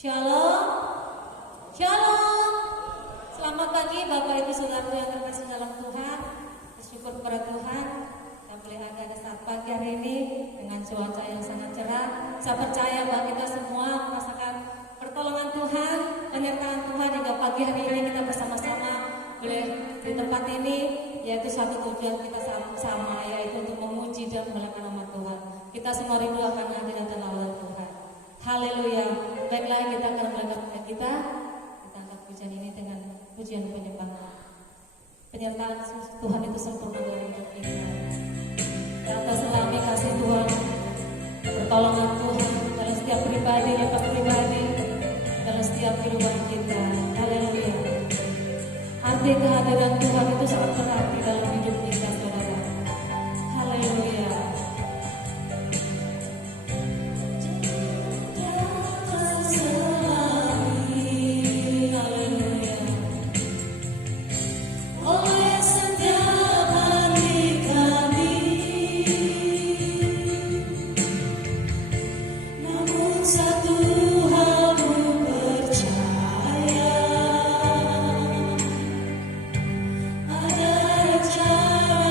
Shalom, Shalom. Selamat pagi Bapak Ibu Saudara yang terkasih dalam Tuhan. Bersyukur kepada Tuhan yang boleh ada di saat pagi hari ini dengan cuaca yang sangat cerah. Saya percaya bahwa kita semua merasakan pertolongan Tuhan, penyertaan Tuhan hingga pagi hari ini kita bersama-sama boleh di tempat ini, yaitu satu tujuan kita sama, yaitu untuk memuji dan memuliakan nama Tuhan. Kita semua rindu akan hadirat dan laluan Tuhan. Haleluya. Baiklah, kita akan melanjutkan kita angkat pujian ini dengan pujian penyembahan. Penyertaan Tuhan itu sempurna dalam hidup kita. Dan atas selami kasih Tuhan, pertolongan Tuhan dalam setiap pribadi, lepas pribadi, dalam setiap kehidupan kita. Haleluya. Arti kehadiran Tuhan itu sangat berarti dalam hidup kita, saudara. Haleluya. Ada rencana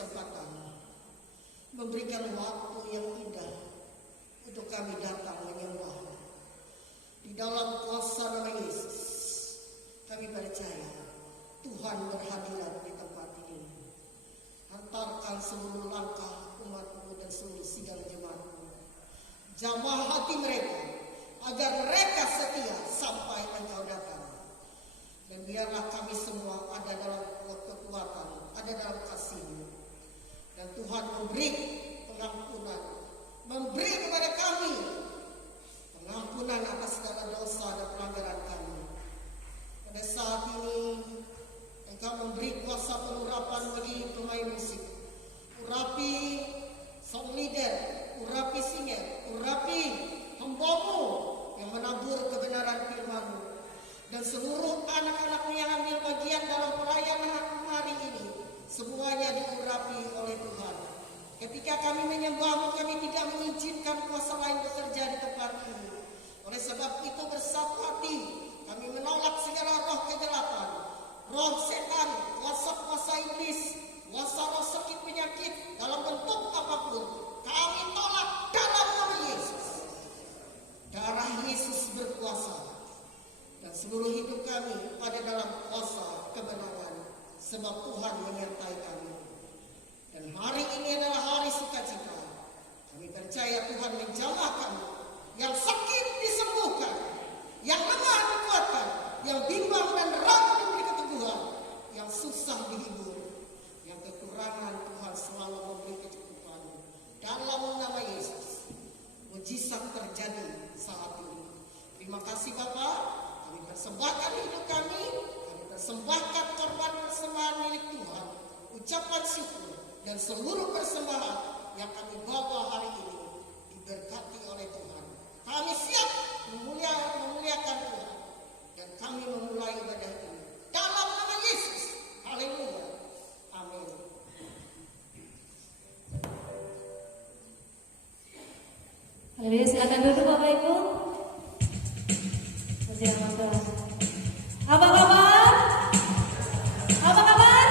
kesempatan, memberikan waktu yang indah untuk kami datang menyembah. Di dalam kuasa nama Yesus, kami percaya Tuhan berhadirat di tempat ini. Hantarkan seluruh langkah umat-Mu dan seluruh sidang jemaat-Mu. Jamah hati mereka, agar mereka setia sampai Engkau datang. Dan biarlah kami semua ada dalam kekuatan, ada dalam kasih-Mu. Dan Tuhan memberi pengampunan, memberi kepada kami pengampunan atas segala dosa dan pelanggaran kami. Pada saat ini Engkau memberi kuasa pengurapan bagi pemain musik. Urapi song leader, urapi singer, urapi hamba-Mu yang menabur kebenaran firman-Mu. Dan seluruh anak-anak-Mu yang ambil bagian dalam pelayanan hari ini, semuanya diurapi oleh Tuhan. Ketika kami menyembah-Mu, kami tidak mengizinkan kuasa lain bekerja di tempat ini. Oleh sebab itu bersatu hati, kami menolak segala roh kegelapan, roh setan, kuasa-kuasa iblis, kuasa roh sakit penyakit dalam bentuk apapun. Kami tolak dalam nama Yesus. Darah Yesus berkuasa. Dan seluruh hidup kami pada dalam kuasa kebenaran, sebab Tuhan menyertai kami. Dan hari ini adalah hari sukacita. Kami percaya Tuhan menjamah kami. Yang sakit disembuhkan, yang lemah dikuatkan, yang bimbang dan ragu diberi keteguhan, yang susah dihibur, yang kekurangan Tuhan selalu memberi kecukupan. Dalam nama Yesus, mujizat terjadi saat ini. Terima kasih Bapa. Kami persembahkan hidup kami persembahkan korban persembahan milik Tuhan, ucapan syukur dan seluruh persembahan yang kami bawa hari ini diberkati oleh Tuhan. Kami siap memuliakan Tuhan dan kami memulai ibadah ini dalam nama Yesus. Haleluya. Amin. Haleluya, silakan duduk Bapak Ibu. Puji nama Tuhan. Apa kabar? Apa kabar?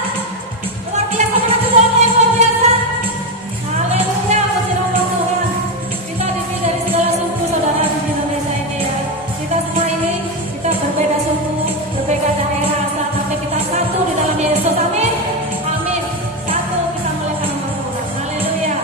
Luar biasa, terima Tuhan yang luar biasa. Haleluya, puji nama Tuhan. Kita dipilih dari segala suku saudara di Indonesia ini ya. Kita semua ini, kita berbeda suku, berbeda daerah asal, tapi kita satu di dalam Yesus. Amin. Amin. Satu kita muliakan nama Tuhan. Haleluya.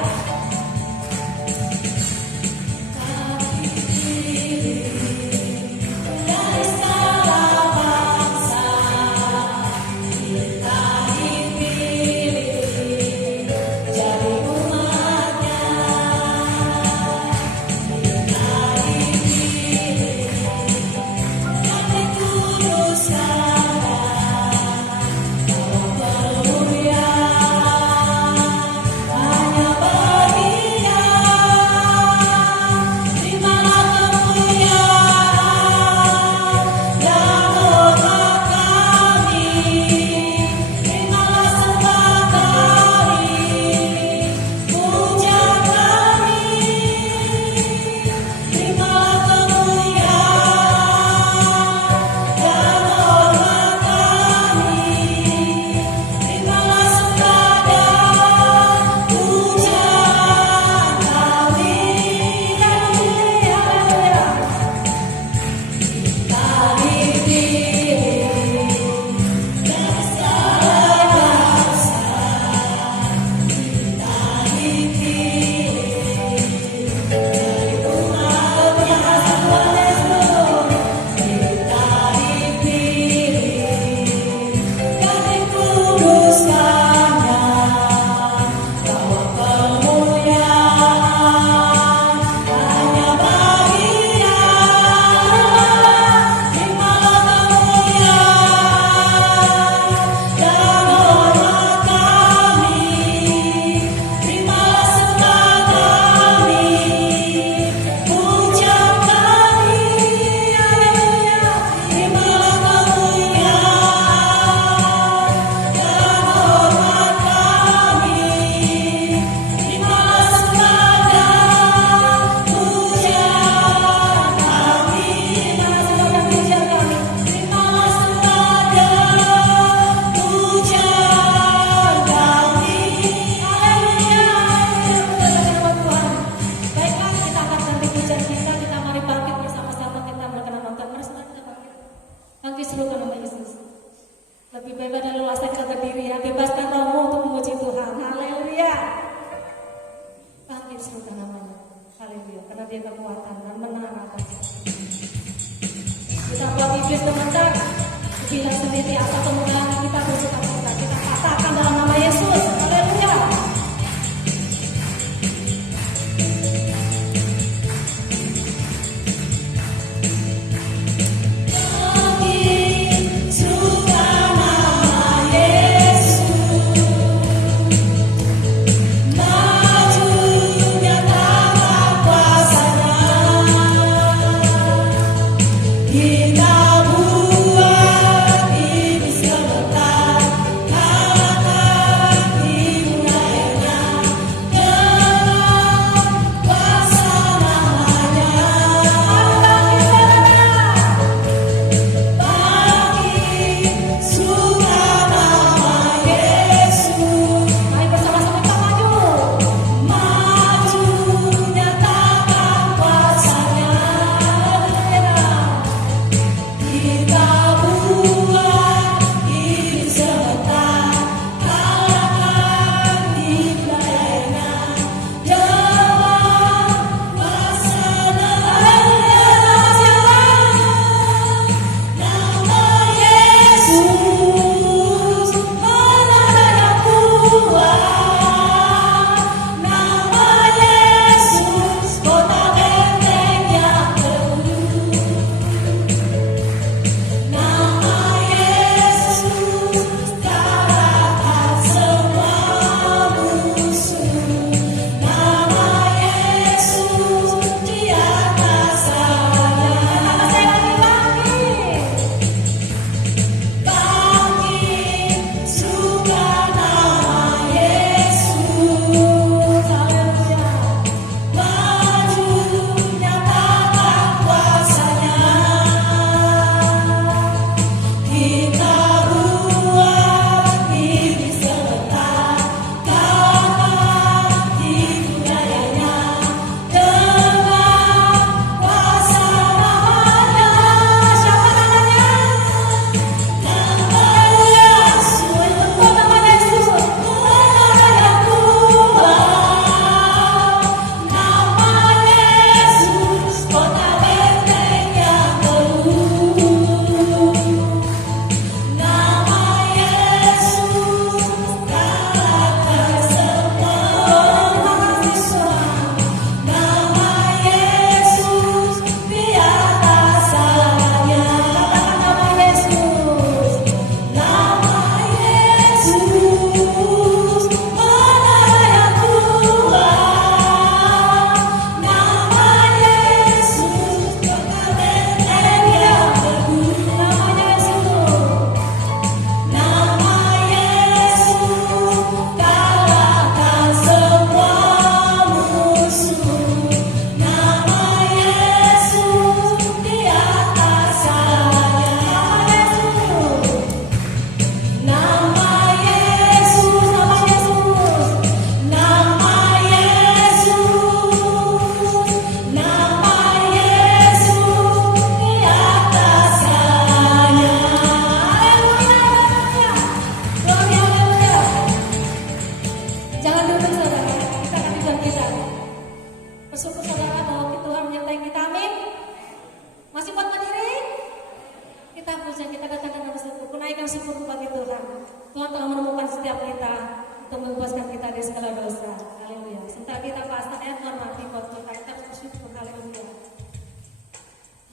setiap kita untuk membebaskan kita dari segala dosa. Haleluya. Sebentar kita pasang ya, menghormati khotbah kita bersyukur. Haleluya.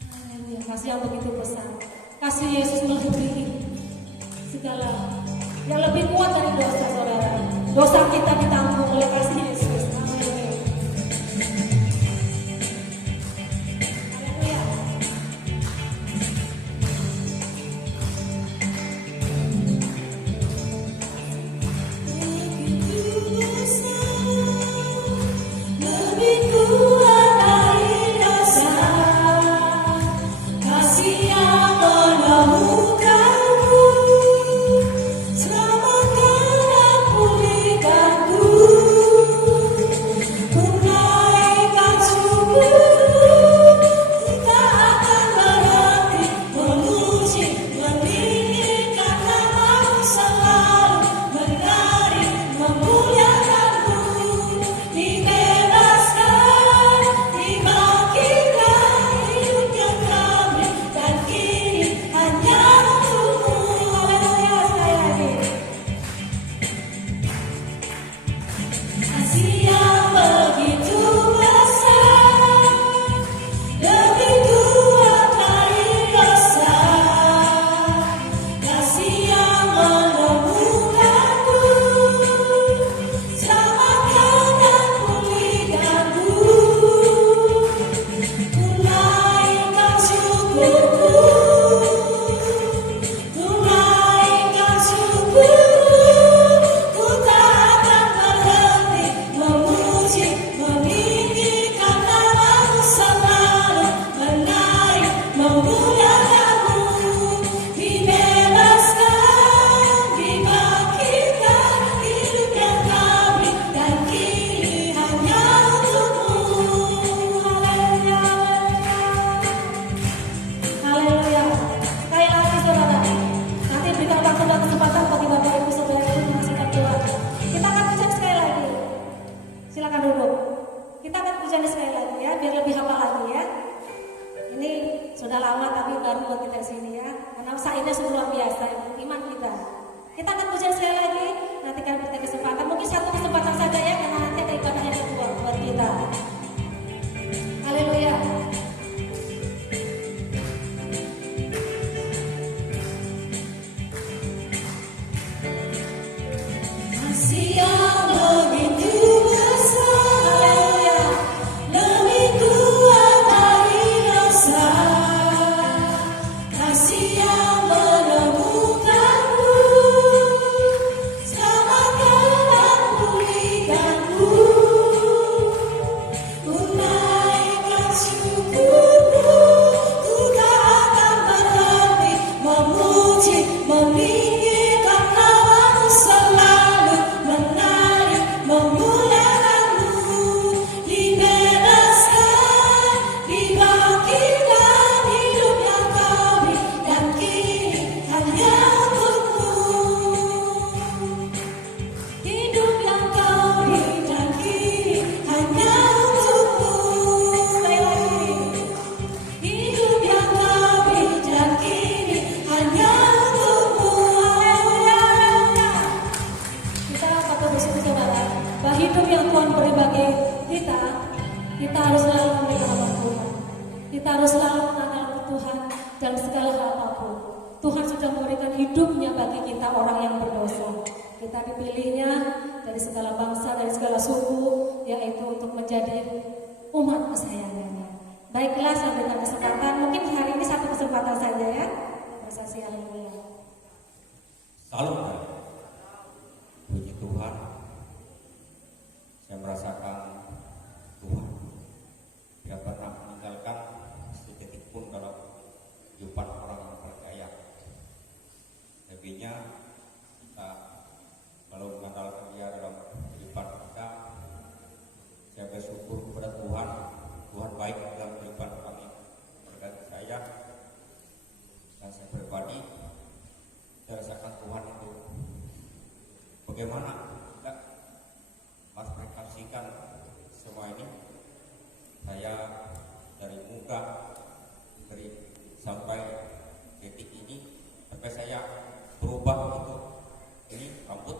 Haleluya. Kasih yang begitu besar. Kasih Yesus melebihi segala yang lebih kuat dari dosa, saudara. Dosa kita ditanggung oleh kasih Yesus. Haleluya. Haleluya. Lebih kuat dari dosa, kasih yang menemukanku, selamatkan dan pulihkanku. Ku naikkan syukurku, ku tak akan berhenti memuji, meninggikan namamu, selalu menari, memuliakanmu. Dibebaskan, dibangkitkan, hidup yang kami dan kini hanya untukmu. Haleluya, sekali lagi. Kasih yang begitu besar, lebih kuat dari dosa, kasih yang menemukanku, selamatkan dan pulihkanku. Ku naikkan syukurku, ku naikkan syukurku, ku tak akan berhenti memuji, meninggikan namamu, selalu menari, memuliakanmu. Dibebaskan, dibangkitkan, hidup yang kami dan kini hanya untukmu. Haleluya, haleluya. Sekali lagi saudara, nanti berikan waktu dan kesempatan bagi Bapak Ibu Saudara yang menyaksikan Tuhan. Kita akan pujian sekali lagi. Silakan duduk. Kita akan pujian sekali lagi ya, biar lebih hafal lagi ya. Ini sudah lama tapi baru buat kita di sini ya. Karena sainnya sudah luar biasa iman kita. Kita akan pujian sekali lagi. Nanti kan berikan kesempatan, mungkin satu kesempatan saja ya, karena nanti ada ibadah yang kedua buat kita. Haleluya. Kasih yang begitu besar, haleluya, lebih kuat dari dosa, kasih yang menemukanku, selamatkan dan pulihkanku. Ku naikkan syukurku, ku tak akan berhenti memuji, meninggikan namamu, selalu menari, memuliakanmu. Dibebaskan, dibangkitkan, hidup yang kami dan kini hanya untukmu. Hidup yang kami dan kini hanya untukmu. Sekali lagi. Hidup yang kami dan kini hanya untukmu. Haleluya, haleluya. Kita patut bersyukur saudara, bahwa hidup yang Tuhan beri bagi kita harus selalu memberikan nama Tuhan. Kita harus selalu mengenal Tuhan dalam segala hal apapun. Tuhan sudah memberikan hidupnya bagi kita orang yang berdosa. Kita dipilihnya dari segala bangsa, dari segala suku, yaitu untuk menjadi umat kesayangannya. Baiklah, saya berikan kesempatan. Mungkin hari ini satu kesempatan saja ya. Bersaksi haleluya. Salam Tuhan. Puji Tuhan. Saya merasakan Tuhan tidak pernah meninggalkan sedetik pun dalam kehidupan orang yang percaya. Lebihnya kita kalau mengandalkan Dia dalam kehidupan kita, saya bersyukur kepada Tuhan. Tuhan baik dalam kehidupan kami, berkat saya dan saya pribadi. Saya rasakan Tuhan itu bagaimana tidak Mas refleksikan semua ini. Saya dari muka dari sampai detik ini sampai saya berubah itu ini rambut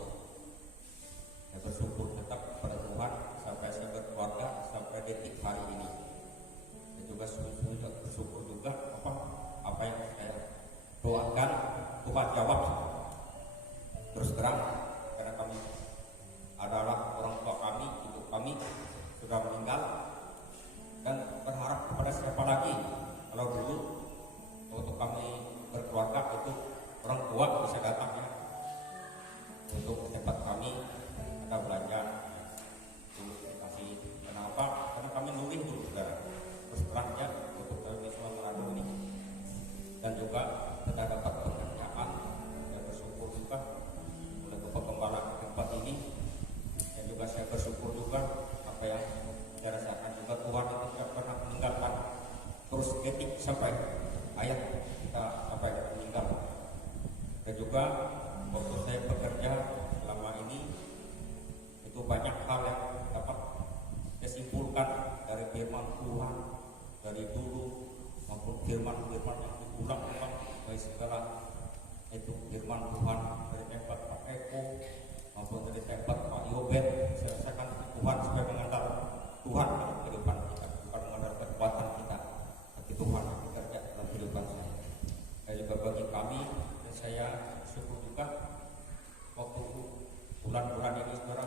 bulan-bulan ini saudara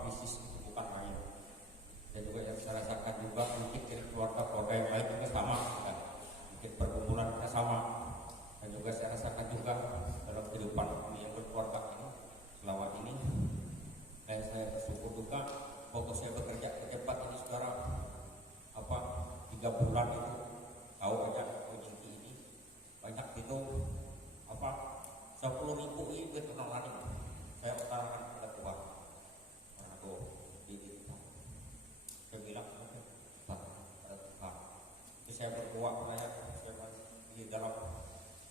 krisis itu bukan main. Dan juga yang saya rasakan juga mungkin dari keluarga yang lain juga sama, kan? Mungkin pergumulan kita sama. Dan juga saya rasakan juga dalam kehidupan kami yang berkeluarga ini selama ini. Dan saya bersyukur juga waktu saya bekerja ke tempat ini saudara 3 bulan itu tahu aja ojek ini banyak itu 10.000 ini berkenalan ini saya utarakan kepada Tuhan karena tuh di saya bilang pada Tuhan jadi saya berdoa saya di dalam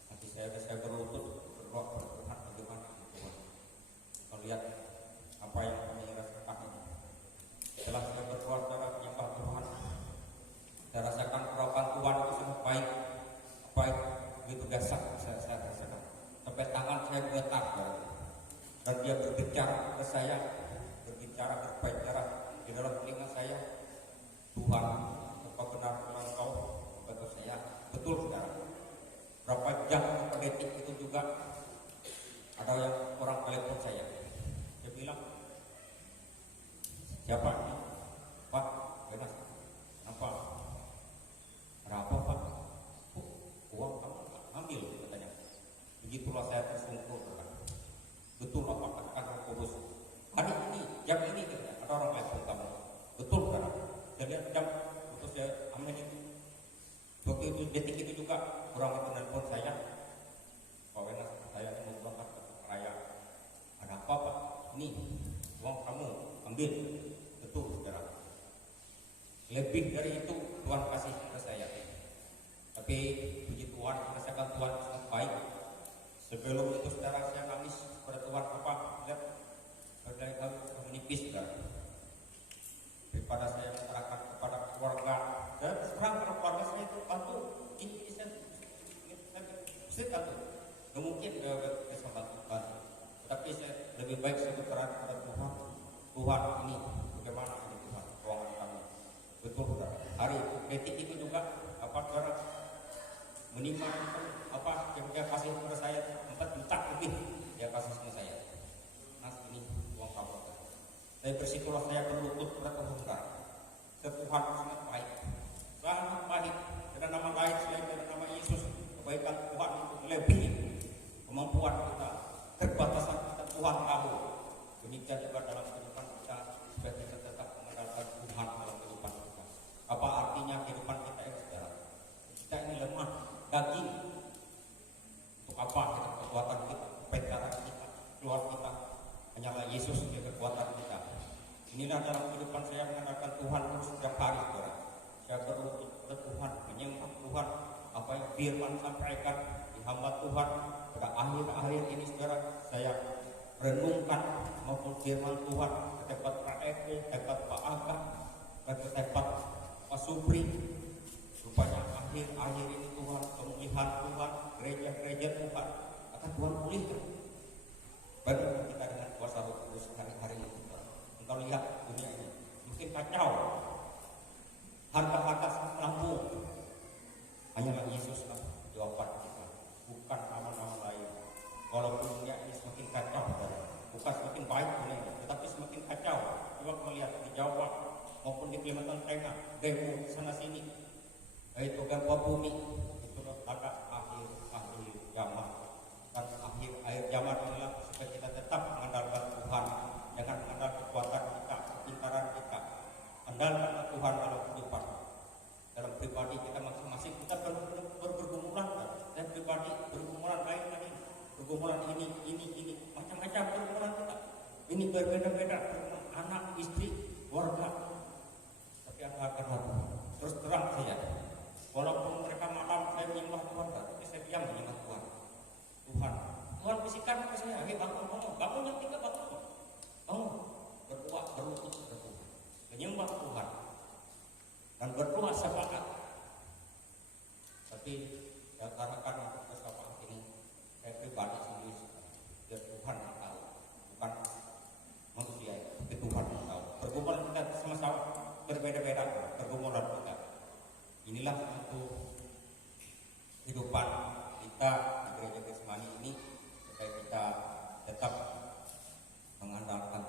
hati saya berlutut berdoa kepada Tuhan bagaimana Tuhan melihat apa yang kami rasakan ini. Setelah saya berdoa kepada menyembah Tuhan, saya rasakan perawakan Tuhan itu sangat baik begitu dasar saya rasakan sampai tangan saya gemetar dan dia berbicara ke saya, berbicara di dalam telinga saya, Tuhan apa benar Engkau bagi saya betul saudara. Berapa jam berapa detik itu juga ada yang orang telepon saya bilang siapa ini? Pak, benar. Kenapa? Ada apa Pak? Uang kamu ambil katanya. Begitulah saya tersungkur kan. Betul apa katakan Roh Kudus? Hari ini, jam ini katanya, ada orang telepon kamu. Betul kan? Saya lihat jam, waktu saya ambil itu. Waktu itu detik itu juga orang itu telepon saya. Pak Wenas, saya mau berangkat ke raya. Ada apa Pak? Ini uang kamu ambil. Betul saudara. Lebih dari itu Tuhan kasih ke saya. Tapi puji Tuhan, rasakan Tuhan sangat baik. Sebelum itu saudara saya nangis kepada Tuhan lihat berdaya kami menipis saudara. Daripada saya menyerahkan kepada keluarga, saya serang kepada keluarga saya itu bantu. Ini saya bantu. Mungkin bisa bantu. Tapi saya lebih baik saya berserah kepada Tuhan. Tuhan ini bagaimana ini Tuhan keuangan kami. Betul saudara. Hari detik itu juga saudara menimba yang dia kasih kepada saya 4 juta lebih dia kasih sama saya. Mas ini uang kamu. Saya bersikulah saya berlutut kepada Tuhan. Tuhan sangat baik. Sangat baik. Dengan nama lain selain dengan nama Yesus, kebaikan Tuhan itu lebih kemampuan kita, keterbatasan kita Tuhan tahu. Demikian juga dalam kehidupan kita supaya kita tetap mengandalkan Tuhan dalam kehidupan kita. Apa artinya kehidupan kita ini saudara? Kita ini lemah, daging. Untuk apa kita kekuatan kita, kepintaran kita, keluar kita? Hanyalah Yesus yang kekuatan kita. Inilah dalam kehidupan saya mengandalkan Tuhan terus setiap hari saudara. Saya berlutut kepada Tuhan, menyembah Tuhan. Apa yang firman sampaikan di hamba Tuhan pada akhir-akhir ini saudara, saya renungkan maupun firman Tuhan ke tempat Pak Eko, tempat Pak Aga, ke tempat Pak Supri. Rupanya akhir-akhir ini Tuhan, pemulihan Tuhan, gereja-gereja Tuhan akan Tuhan pulihkan. Bagaimana kita dengan kuasa Roh Kudus hari-hari ini? Engkau lihat dunia ini mungkin kacau, harga-harga sangat melambung. Hanyalah Yesuslah jawaban kita, bukan nama-nama lain. Walaupun dunia ini semakin kacau, bukan semakin baik dunia ini, tetapi semakin kacau. Coba melihat di Jawa maupun di Kalimantan Tengah, demo sana sini, yaitu gempa bumi, itu ada akhir zaman. Dan akhir zaman inilah supaya kita tetap mengandalkan Tuhan, jangan mengandalkan kekuatan kita, kepintaran kita. Andalkan Tuhan dalam kehidupan. Dalam pribadi kita masing-masing kita bergumulan. Dan pribadi bergumulan lain lagi. Pergumulan ini macam-macam pergumulan kita. Ini berbeda-beda, anak, istri, keluarga. Tapi apa akan terus terang saya. Walaupun mereka malam saya menyembah Tuhan, tapi saya diam menyembah Tuhan. Tuhan bisikan ke saya, "Hei bangun yang tiga bangun, berdoa berlutut kepada Tuhan, menyembah Tuhan dan berdoa syafaat." Tapi saya katakan untuk syafaat ini saya pribadi sendiri, biar Tuhan yang tahu, bukan manusia, tapi Tuhan yang tahu. Pergumulan kita sama-sama berbeda-beda, pergumulan kita. Inilah untuk kehidupan kita di gereja Getsemani ini supaya kita tetap mengandalkan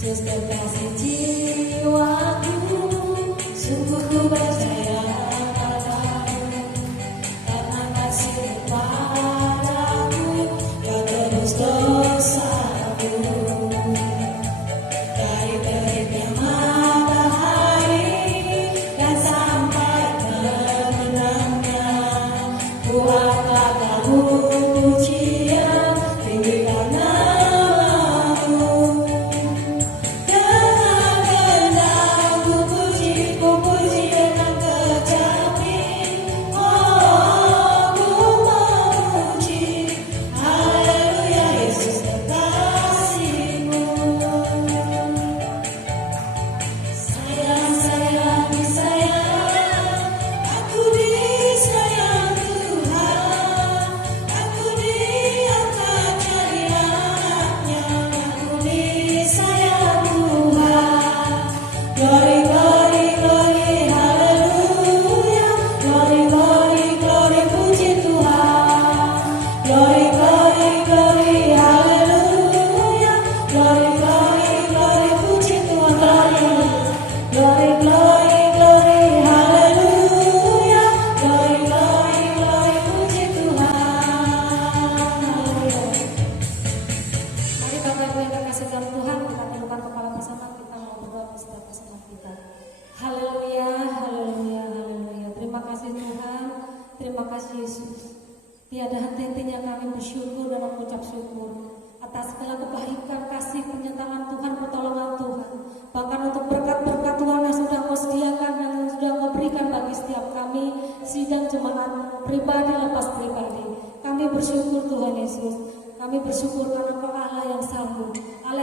Yesus kekasih jiwaku, sungguh ku percaya padamu, karena kasih padaku, kau tebus dosaku. Dari terbitnya matahari dan sampai terbenamnya, ku akan pujian tinggikan namamu. Dengan ku puji dengan kecapi. Oh, ku memuji, haleluya Yesus kekasihmu. Sayang, sayang, sayang, aku disayang Tuhan. Aku diangkat jadi anaknya, aku disayang Tuhan. Glory, glory, glory, haleluya. Glory, glory, glory, puji Tuhan. Glory, glory, glory, haleluya. Glory, glory, glory, puji Tuhan. Glory, glory, glory, haleluya. Glory, glory, glory, puji Tuhan. Mari Bapak Ibu yang terkasih dalam Tuhan, kita tundukkan kepala bersama, kita mau berdoa bersama kita. Haleluya, haleluya, haleluya. Terima kasih Tuhan, terima kasih Yesus. Tiada henti-hentinya kami bersyukur dan mengucap syukur atas segala kebaikan, kasih, penyertaan Tuhan, pertolongan Tuhan. Bahkan untuk berkat-berkat Tuhan yang sudah Kau sediakan dan yang sudah Kau berikan bagi setiap kami, sidang jemaat pribadi lepas pribadi. Kami bersyukur Tuhan Yesus. Kami bersyukur karena Engkau Allah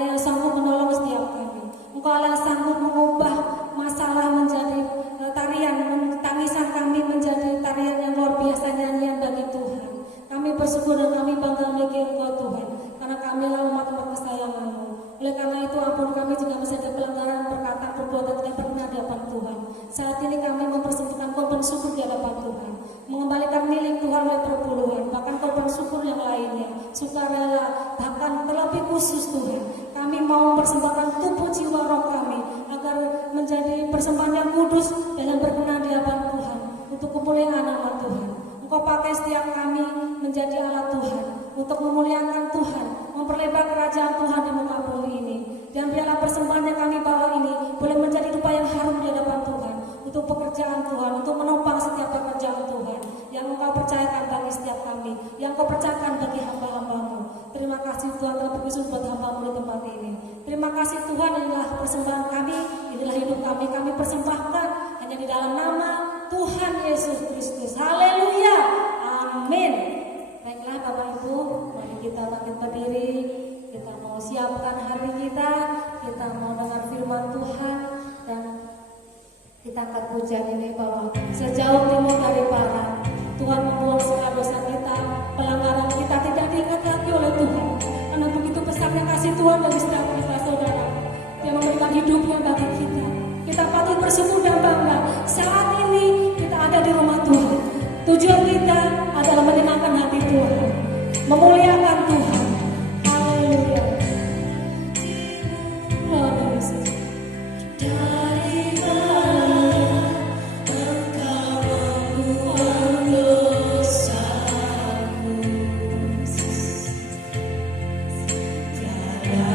yang sanggup menolong setiap kami. Engkau Allah yang sanggup mengubah masalah menjadi tarian, tangisan kami menjadi tarian yang luar biasa, nyanyian bagi Tuhan. Kami bersyukur dan kami bangga memiliki Engkau Tuhan, karena kamilah umat-umat kesayangan-Mu. Oleh karena itu ampun kami jika masih ada pelanggaran, perkataan, perbuatan tidak berkenan di hadapan Tuhan. Saat ini kami mempersembahkan korban syukur di hadapan Tuhan, mengembalikan milik Tuhan oleh perpuluhan, bahkan korban syukur yang lainnya, sukarela, bahkan terlebih khusus Tuhan. Kami mau mempersembahkan tubuh jiwa roh kami agar menjadi persembahan yang kudus dan yang berkenan di hadapan Tuhan untuk kemuliaan nama Tuhan. Engkau pakai setiap kami menjadi alat Tuhan untuk memuliakan Tuhan, memperlebar kerajaan Tuhan di muka bumi ini. Dan biarlah persembahan yang kami bawa ini boleh menjadi dupa yang harum di hadapan Tuhan untuk pekerjaan Tuhan, untuk menopang setiap pekerjaan Tuhan yang Engkau percayakan bagi setiap kami, yang Engkau percayakan bagi hamba-hamba-Mu. Terima kasih Tuhan telah berkhusus buat hamba-Mu di tempat ini. Terima kasih Tuhan, inilah persembahan kami, inilah hidup kami persembahkan hanya di dalam nama Tuhan Yesus Kristus. Haleluya, amin. Baiklah Bapak Ibu, mari kita bangkit berdiri. Kita mau siapkan hari kita mau dengar firman Tuhan, dan kita angkat pujian ini Bapak. Sejauh timur dari barat, Tuhan membuang segala dosa kita, pelanggaran kita tidak diingat lagi oleh Tuhan. Karena begitu besarnya kasih Tuhan bagi setiap kita saudara, Dia memberikan hidupnya bagi kita. Kita patut bersyukur dan bangga. Saat ini kita ada di rumah Tuhan. Tujuan kita adalah menyenangkan hati Tuhan, memuliakan Tuhan. Haleluya. Luar biasa. Dari mana Engkau membuang dosaku? Tiada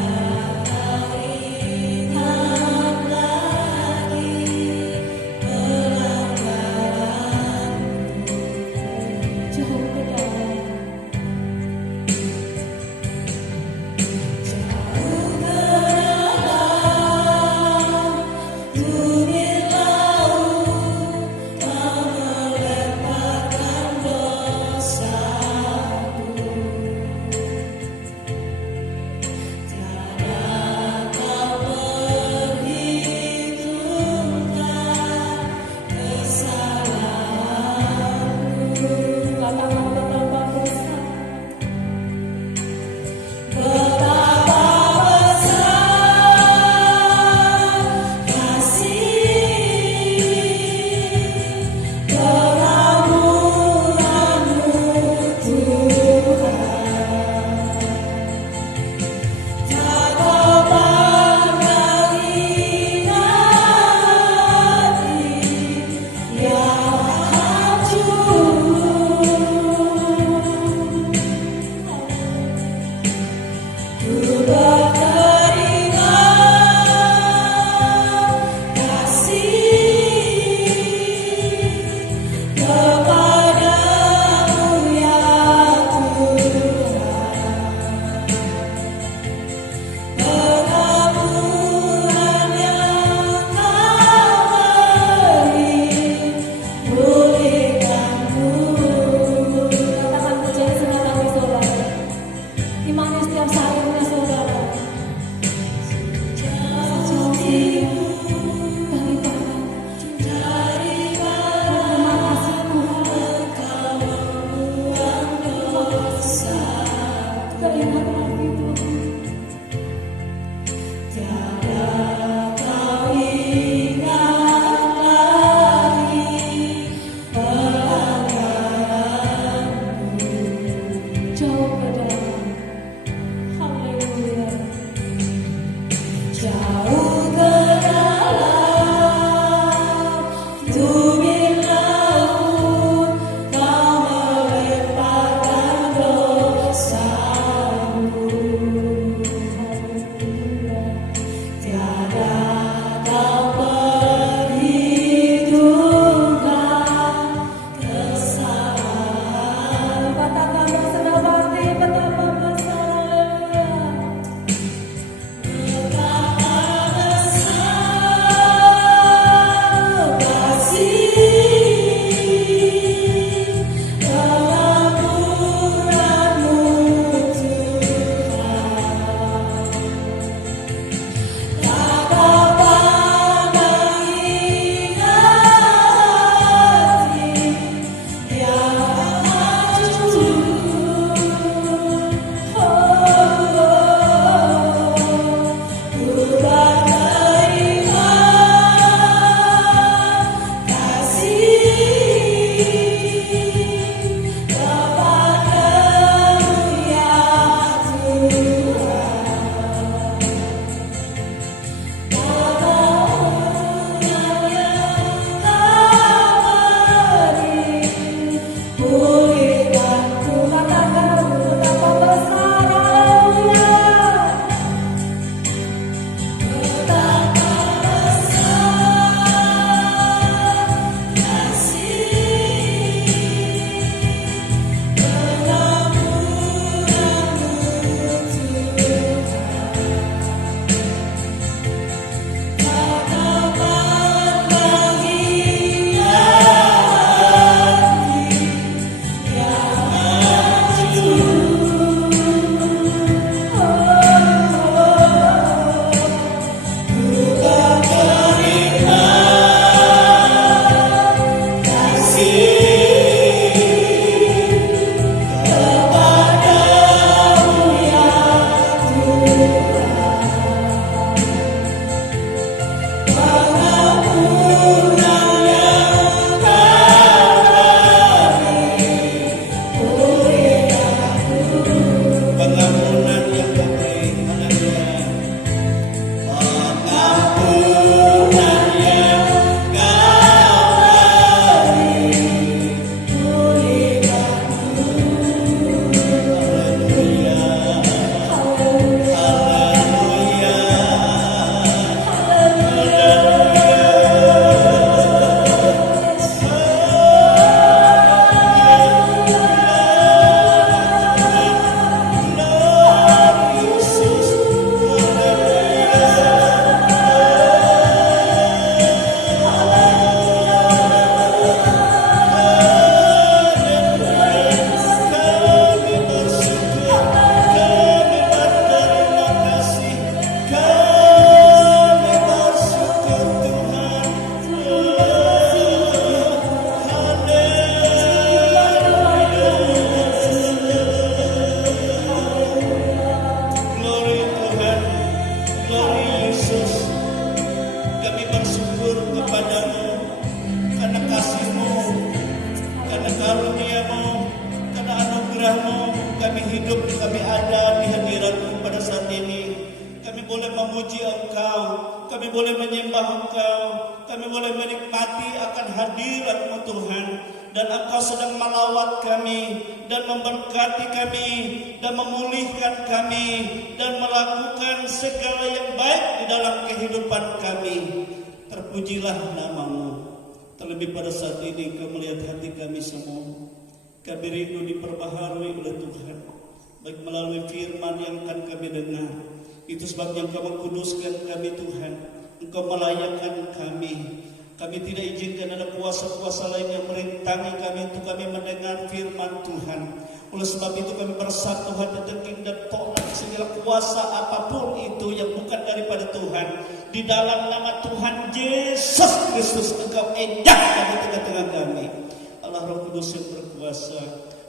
kau ingat lagi pelanggaranku. Jauh ke dalam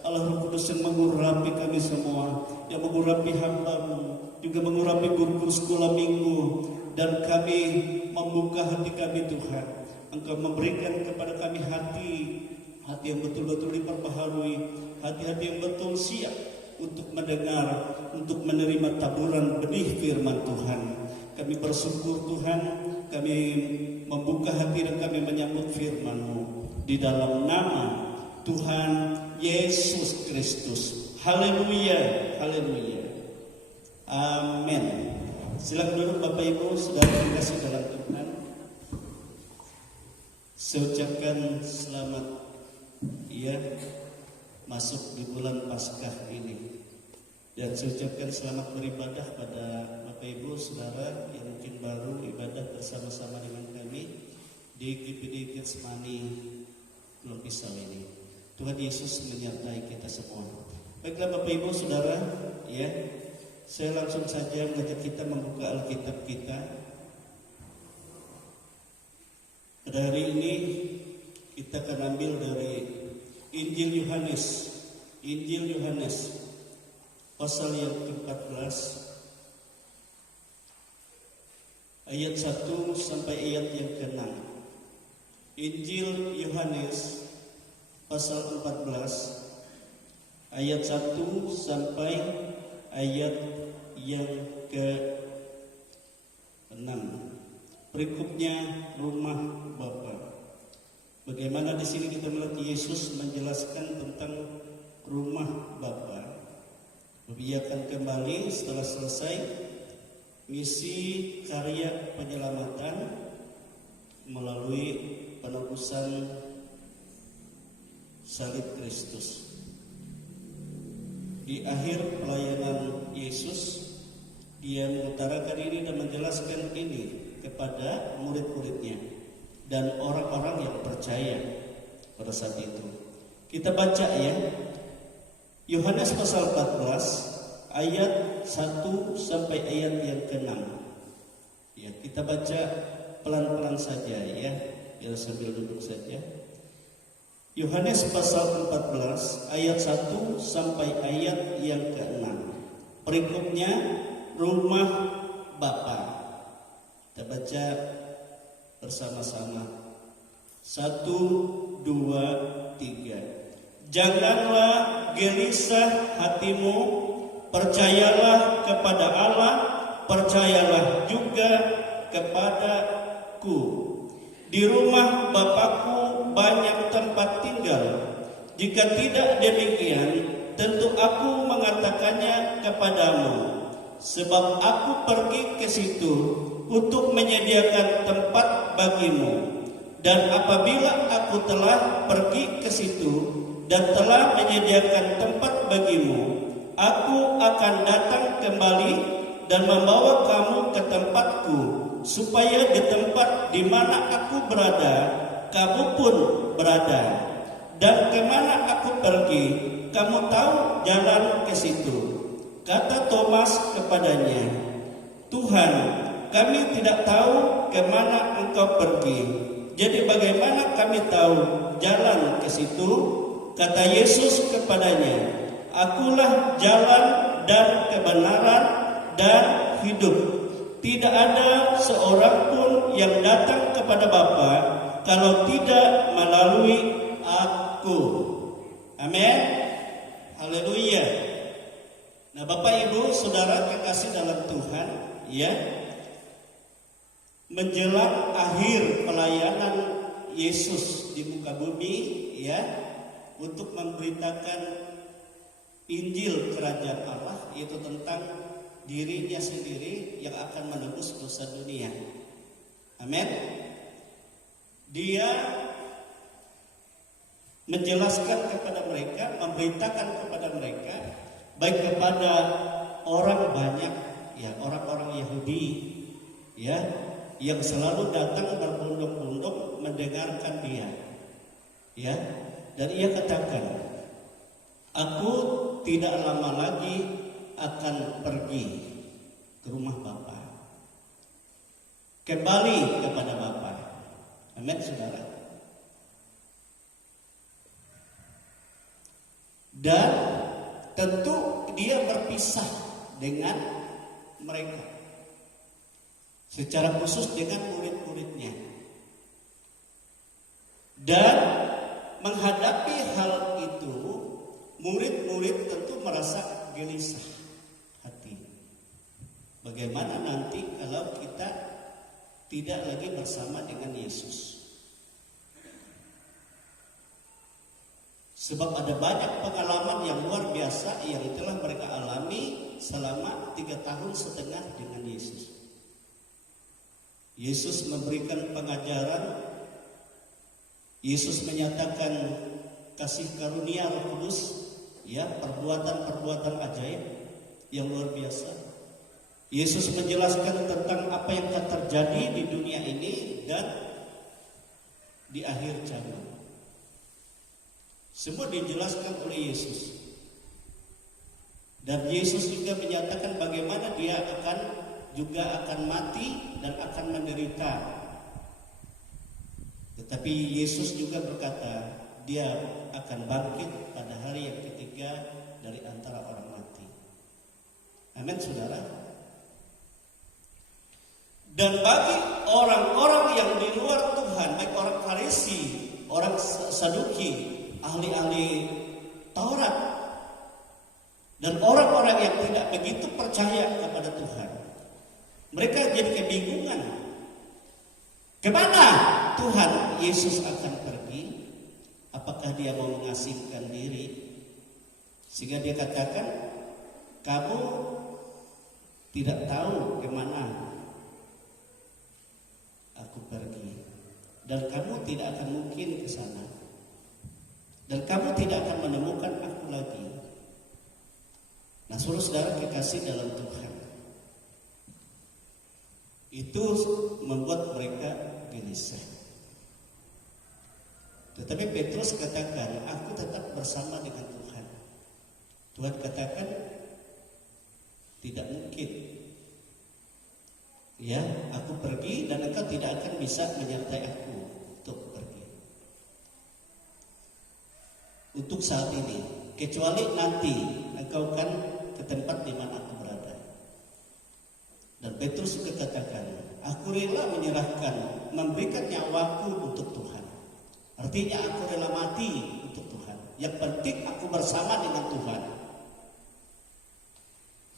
Allah Roh Kudus yang mengurapi kami semua, yang mengurapi hamba-Mu, juga mengurapi guru-guru sekolah minggu, dan kami membuka hati kami Tuhan. Engkau memberikan kepada kami hati yang betul-betul diperbaharui, hati-hati yang betul siap untuk mendengar, untuk menerima taburan benih firman Tuhan. Kami bersyukur Tuhan, kami membuka hati dan kami menyambut firman-Mu di dalam nama Tuhan Yesus Kristus. Haleluya, haleluya. Amin. Silakan duduk Bapak Ibu, saudara terkasih dalam Tuhan. Saya ucapkan selamat masuk di bulan Paskah ini. Dan saya ucapkan selamat beribadah pada Bapak Ibu saudara yang mungkin baru ibadah bersama-sama dengan kami di GPD Getsemani Pulau Pisau ini. Tuhan Yesus menyertai kita semua. Baiklah Bapak Ibu saudara, saya langsung saja mengajak kita membuka Alkitab kita. Pada hari ini kita akan ambil dari Injil Yohanes pasal yang ke-14 ayat 1 sampai ayat yang ke-6. Injil Yohanes pasal 14 ayat 1 sampai ayat yang ke-6. Berikutnya rumah Bapa. Bagaimana di sini kita melihat Yesus menjelaskan tentang rumah Bapa. Dia akan kembali setelah selesai misi karya penyelamatan melalui penebusan salib Kristus. Di akhir pelayanan Yesus, dia mengutarakan ini dan menjelaskan ini kepada murid-muridnya dan orang-orang yang percaya pada saat itu. Kita baca Yohanes pasal 14 ayat 1 sampai ayat yang ke-6. Kita baca pelan-pelan saja biar sambil duduk saja. Yohanes pasal 14 ayat 1 sampai ayat yang ke-6. Berikutnya rumah Bapa. Kita baca bersama-sama. 1, 2, 3. Janganlah gelisah hatimu, percayalah kepada Allah, percayalah juga kepadaku. Di rumah Bapakku banyak tempat tinggal. Jika tidak demikian, tentu aku mengatakannya kepadamu. Sebab aku pergi ke situ untuk menyediakan tempat bagimu. Dan apabila aku telah pergi ke situ dan telah menyediakan tempat bagimu, aku akan datang kembali dan membawa kamu ke tempatku, supaya di tempat di mana aku berada, kamu pun berada. Dan kemana aku pergi, kamu tahu jalan ke situ. Kata Thomas kepadanya, Tuhan, kami tidak tahu kemana engkau pergi. Jadi bagaimana kami tahu jalan ke situ? Kata Yesus kepadanya, Akulah jalan dan kebenaran dan hidup. Tidak ada seorang pun yang datang kepada Bapa kalau tidak melalui aku. Amin. Haleluya. Nah, Bapak Ibu, saudara kekasih dalam Tuhan, menjelang akhir pelayanan Yesus di muka bumi, untuk memberitakan Injil Kerajaan Allah, yaitu tentang dirinya sendiri yang akan menebus dosa dunia. Amin. Dia menjelaskan kepada mereka, memberitakan kepada mereka, baik kepada orang banyak, orang-orang Yahudi, yang selalu datang berbondong-bondong mendengarkan dia, dan ia katakan, aku tidak lama lagi akan pergi ke rumah Bapa, kembali kepada Bapa. Amin, saudara. Dan tentu dia berpisah dengan mereka, secara khusus dengan murid-muridnya. Dan menghadapi hal itu, murid-murid tentu merasa gelisah hati. Bagaimana nanti kalau kita tidak lagi bersama dengan Yesus? Sebab ada banyak pengalaman yang luar biasa yang telah mereka alami selama 3,5 tahun dengan Yesus. Yesus memberikan pengajaran, Yesus menyatakan kasih karunia Roh Kudus, ya, perbuatan-perbuatan ajaib yang luar biasa. Yesus menjelaskan tentang apa yang akan terjadi di dunia ini dan di akhir zaman. Semua dijelaskan oleh Yesus. Dan Yesus juga menyatakan bagaimana dia akan mati dan akan menderita. Tetapi Yesus juga berkata, dia akan bangkit pada hari yang ketiga dari antara orang mati. Amin, saudara. Dan bagi orang-orang yang di luar Tuhan, baik orang Farisi, orang Saduki, ahli-ahli Taurat, dan orang-orang yang tidak begitu percaya kepada Tuhan, mereka jadi kebingungan. Kemana Tuhan Yesus akan pergi? Apakah dia mau mengasingkan diri? Sehingga dia katakan, kamu tidak tahu kemana aku pergi, dan kamu tidak akan mungkin ke sana, dan kamu tidak akan menemukan aku lagi. Nah, saudara kekasih dalam Tuhan, itu membuat mereka gelisah. Tetapi Petrus katakan, aku tetap bersama dengan Tuhan. Tuhan katakan, tidak mungkin, ya, aku pergi dan engkau tidak akan bisa menyertai aku untuk pergi untuk saat ini, kecuali nanti engkau kan ke tempat di mana aku berada. Dan Petrus juga katakan, aku rela menyerahkan, memberikan nyawaku untuk Tuhan. Artinya aku rela mati untuk Tuhan. Yang penting aku bersama dengan Tuhan.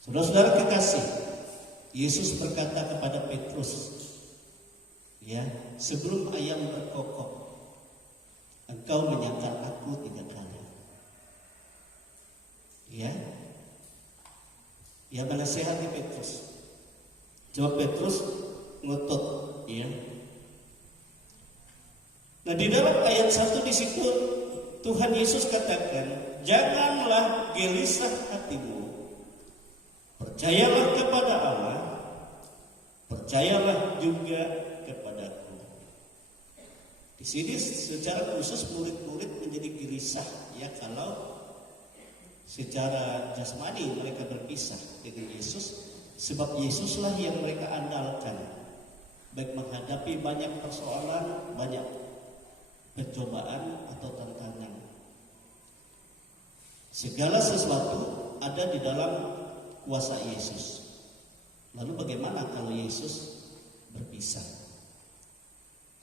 Saudara-saudara kekasih, Yesus berkata kepada Petrus, ya, sebelum ayam berkokok, engkau menyangkal aku 3 kali. Ya, menasehati Petrus. Coba Petrus ngotot, ya. Nah, di dalam ayat 1 di situ Tuhan Yesus katakan, janganlah gelisah hatimu. Percayalah kepada Allah, percayalah juga kepadaku. Di sini secara khusus murid-murid menjadi gelisah, ya, kalau secara jasmani mereka berpisah dengan Yesus, sebab Yesuslah yang mereka andalkan, baik menghadapi banyak persoalan, banyak pencobaan atau tantangan. Segala sesuatu ada di dalam kuasa Yesus. Lalu bagaimana kalau Yesus berpisah?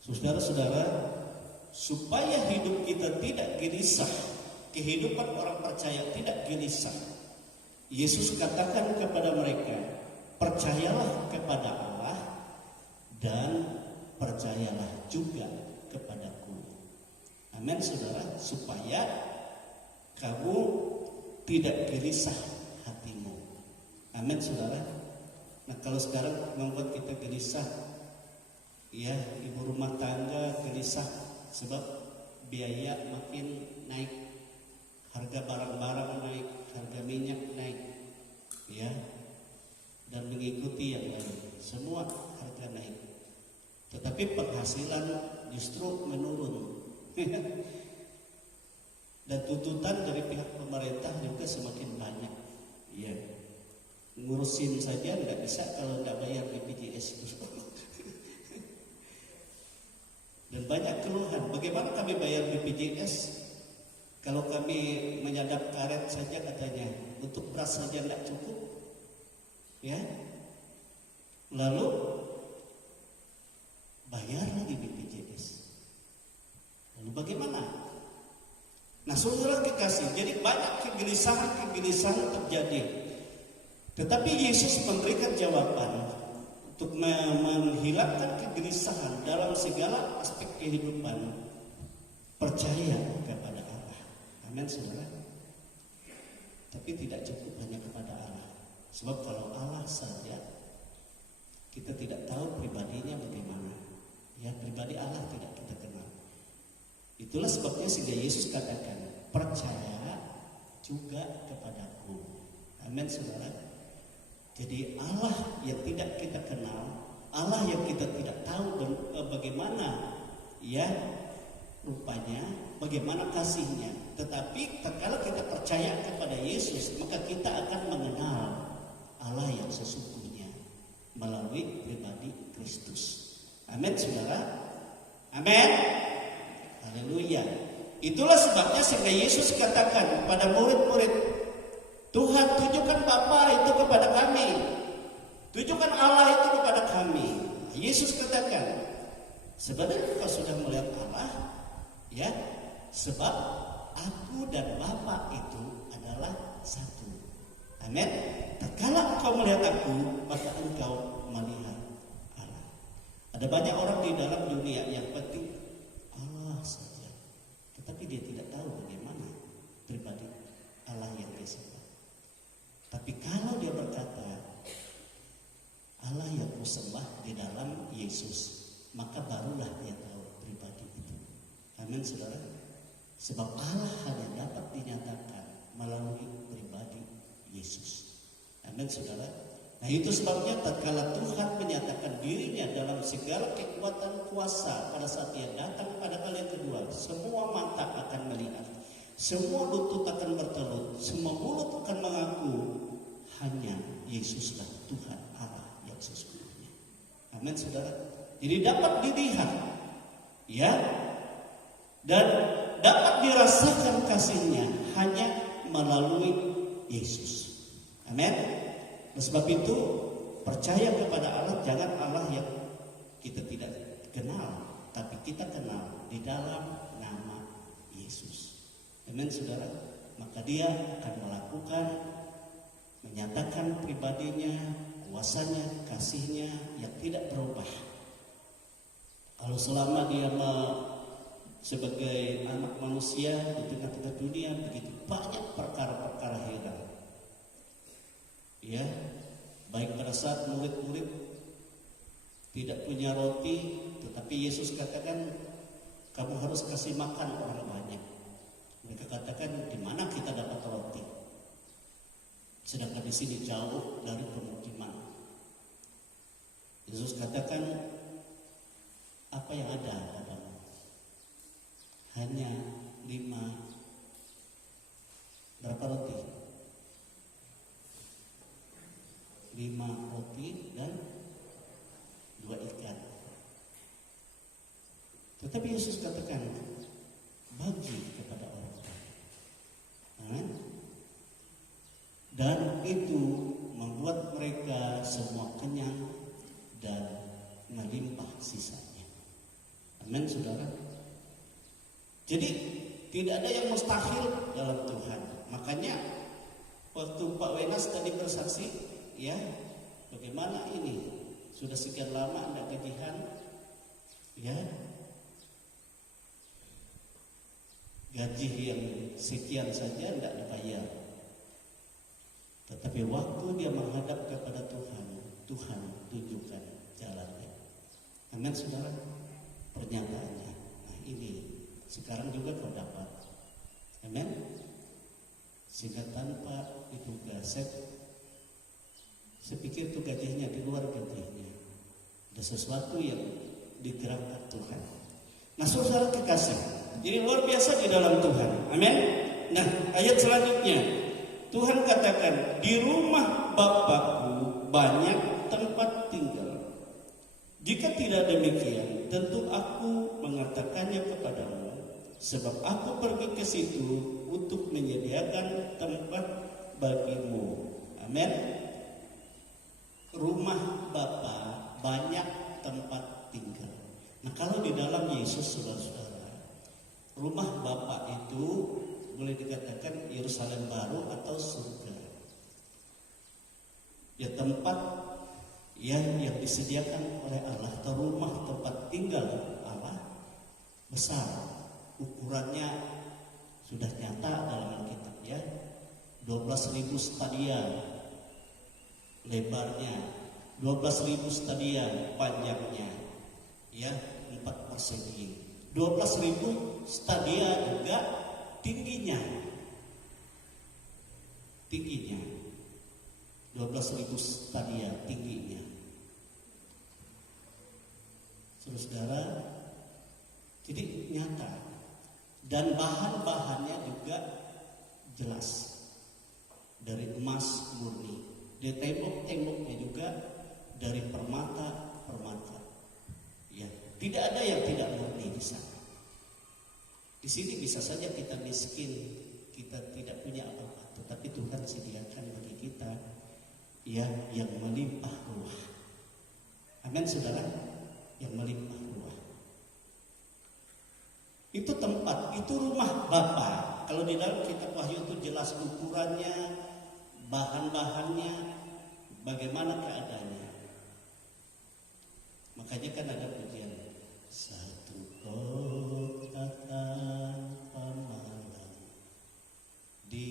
Saudara-saudara, supaya hidup kita tidak gelisah, kehidupan orang percaya tidak gelisah, Yesus katakan kepada mereka, percayalah kepada Allah dan percayalah juga kepadaku. Amin, saudara, supaya kamu tidak gelisah hatimu. Amin, saudara. Nah, kalau sekarang membuat kita gelisah, ya, ibu rumah tangga gelisah sebab biaya makin naik, harga barang-barang naik, harga minyak naik, ya, dan mengikuti yang lain, semua harga naik. Tetapi penghasilan justru menurun. Dan tuntutan dari pihak pemerintah juga semakin banyak, ya. Ngurusin saja nggak bisa kalau nggak bayar BPJS. Dan banyak keluhan, bagaimana kami bayar BPJS Kalau kami menyadap karet saja katanya, untuk beras saja tidak cukup, ya. Lalu bayar lagi BPJS. Lalu bagaimana? Nah, saudara kekasih, jadi banyak kegelisahan terjadi. Tetapi Yesus memberikan jawaban untuk menghilangkan kegelisahan dalam segala aspek kehidupan. Percaya kepada Allah. Amin, saudara. Tapi tidak cukup hanya kepada Allah. Sebab kalau Allah saja, kita tidak tahu pribadinya bagaimana. Ya, pribadi Allah tidak kita kenal. Itulah sebabnya sehingga Yesus katakan, percaya juga kepadaku. Amin, saudara. Jadi Allah yang tidak kita kenal, Allah yang kita tidak tahu bagaimana ya rupanya, bagaimana kasihnya. Tetapi kalau kita percaya kepada Yesus, maka kita akan mengenal Allah yang sesungguhnya melalui pribadi Kristus. Amin, saudara. Amin. Haleluya. Itulah sebabnya sehingga Yesus katakan kepada murid-murid, Tuhan, tunjukkan Bapa itu kepada kami, tunjukkan Allah itu kepada kami. Yesus katakan, sebenarnya kau sudah melihat Allah, ya, sebab aku dan Bapa itu adalah satu. Amin. Tatkala engkau melihat aku, maka engkau melihat Allah. Ada banyak orang di dalam dunia yang penting Allah saja, tetapi dia tidak tahu bagaimana pribadi Allah yang dia sembah. Tapi kalau dia berkata Allah yang kusembah di dalam Yesus, maka barulah dia tahu pribadi itu. Amin, saudara. Sebab Allah hanya dapat dinyatakan melalui pribadi Yesus. Amin, saudara. Nah, itu sebabnya tatkala Tuhan menyatakan dirinya dalam segala kekuatan kuasa pada saat dia datang pada kali yang kedua, semua mata akan melihat, semua lutut akan bertelut, semua mulut akan mengaku hanya Yesuslah Tuhan Allah yang sesungguhnya. Amin, saudara. Jadi dapat dilihat, ya, dan dapat dirasakan kasihnya hanya melalui Yesus. Amin. Oleh sebab itu percaya kepada Allah, jangan Allah yang kita tidak kenal, tapi kita kenal di dalam nama Yesus. Amin, saudara. Maka dia akan melakukan, menyatakan pribadinya, kuasanya, kasihnya yang tidak berubah. Kalau selama dia sebagai anak manusia di tengah-tengah dunia, begitu banyak perkara-perkara heran. Ya, baik pada saat murid-murid tidak punya roti, tetapi Yesus katakan kamu harus kasih makan orang banyak. Mereka katakan, di mana kita dapat roti? Sedangkan di sini jauh dari pemukiman. Yesus katakan, apa yang ada padamu? Hanya 5 berapa roti? 5 roti dan 2 ikan. Tetapi Yesus katakan, bagi kepada orang lain. Dan itu membuat mereka semua kenyang dan melimpah sisanya. Amin, saudara. Jadi tidak ada yang mustahil dalam Tuhan. Makanya waktu Pak Wenas tadi bersaksi, ya, bagaimana ini sudah sekian lama tidak gajian, ya, gaji yang sekian saja tidak dibayar. Tetapi waktu dia menghadap kepada Tuhan, Tuhan tunjukkan jalannya. Amin, saudara. Pernyataannya, nah ini sekarang juga kau dapat. Amin. Sehingga tanpa diduga, saya pikir itu gajinya di luar gajinya. Ada sesuatu yang digerakkan Tuhan. Nah, saudara kekasih, jadi luar biasa di dalam Tuhan. Amin. Nah, ayat selanjutnya Tuhan katakan, di rumah Bapakku banyak tempat tinggal. Jika tidak demikian, tentu aku mengatakannya kepadamu, sebab aku pergi ke situ untuk menyediakan tempat bagimu. Amin. Rumah Bapa banyak tempat tinggal. Nah, kalau di dalam Yesus, saudara-saudara, rumah Bapa itu boleh dikatakan Yerusalem baru atau surga. Ya, tempat yang disediakan oleh Allah, atau rumah tempat tinggal Allah besar. Ukurannya sudah nyata dalam Alkitab, ya. 12.000 stadia lebarnya, 12.000 stadia panjangnya, ya, 4 persegi. 12.000 stadia juga tingginya. 12.000 stadia tingginya. Saudara, jadi nyata. Dan bahan-bahannya juga jelas, dari emas murni. Di tembok-temboknya juga dari permata. Ya, tidak ada yang tidak murni di sana. Di sini bisa saja kita miskin, kita tidak punya apa-apa, tetapi Tuhan sediakan bagi kita, ya, yang melimpah ruah. Amin, saudara, yang melimpah ruah. Itu tempat, itu rumah Bapa. Kalau di dalam kitab Wahyu itu jelas ukurannya, bahan-bahannya, bagaimana keadaannya. Makanya kan ada pujian, satu kota tanpa malam di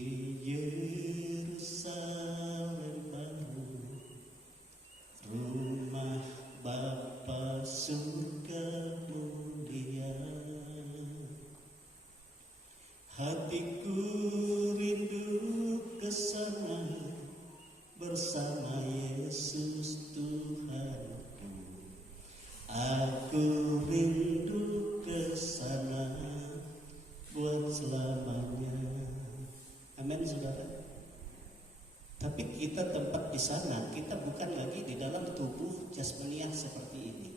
Yerusalem baru, rumah Bapa surga mulia. Hatiku rindu ke sana bersama Yesus Tuhanku. Aku rindu ke sana buat selamanya. Amin, saudara. Tapi kita tempat di sana, kita bukan lagi di dalam tubuh jasmaniah seperti ini.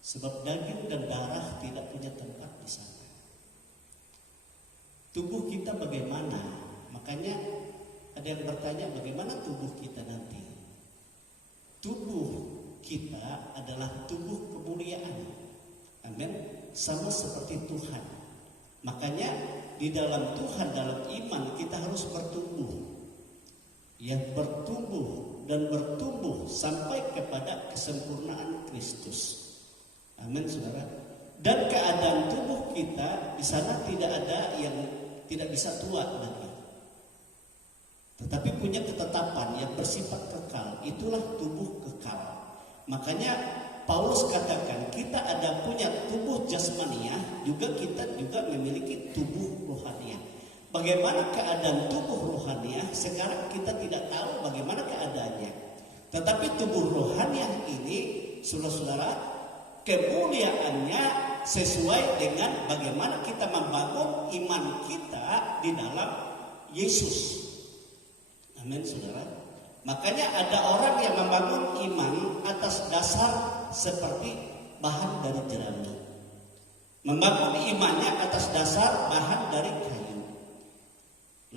Sebab daging dan darah tidak punya tempat di sana. Tubuh kita bagaimana? Makanya ada yang bertanya, bagaimana tubuh kita nanti? Tubuh kita adalah tubuh kemuliaan. Amin. Sama seperti Tuhan. Makanya di dalam Tuhan, dalam iman kita harus bertumbuh. Ya, bertumbuh dan bertumbuh sampai kepada kesempurnaan Kristus. Amin, saudara. Dan keadaan tubuh kita di sana tidak ada yang tidak bisa tua lagi, tetapi punya ketetapan yang bersifat kekal. Itulah tubuh kekal. Makanya Paulus katakan kita ada punya tubuh jasmaniah, juga kita juga memiliki tubuh rohaniah. Bagaimana keadaan tubuh rohaniah sekarang kita tidak tahu bagaimana keadaannya. Tetapi tubuh rohaniah ini, saudara-saudara, kemuliaannya sesuai dengan bagaimana kita membangun iman kita di dalam Yesus. Amin, saudara. Makanya ada orang yang membangun iman atas dasar seperti bahan dari jerami, membangun imannya atas dasar bahan dari kayu.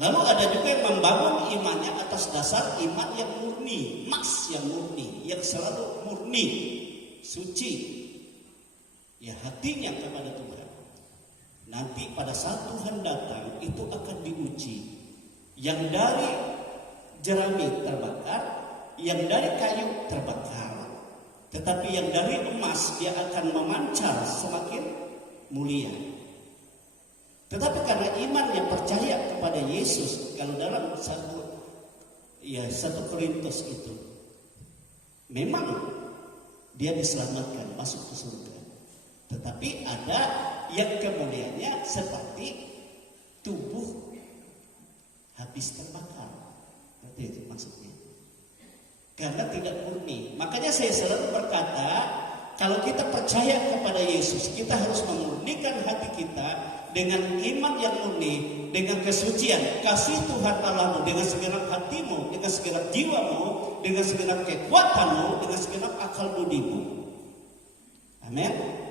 Lalu ada juga yang membangun imannya atas dasar iman yang murni, emas yang murni, yang selalu murni, suci. Ya, hatinya kepada Tuhan. Nanti pada saat Tuhan datang itu akan diuji. Yang dari jerami terbakar, yang dari kayu terbakar. Tetapi yang dari emas dia akan memancar semakin mulia. Tetapi karena iman yang percaya kepada Yesus, kalau dalam 1 Korintus itu, memang dia diselamatkan masuk ke surga. Tetapi ada yang kemuliaannya seperti tubuh habis terbakar. Ngerti itu maksudnya? Karena tidak murni. Makanya saya selalu berkata, kalau kita percaya kepada Yesus, kita harus memurnikan hati kita dengan iman yang murni, dengan kesucian, kasih Tuhan Allahmu dengan segenap hatimu, dengan segenap jiwamu, dengan segenap kekuatanmu, dengan segenap akal budimu. Amin.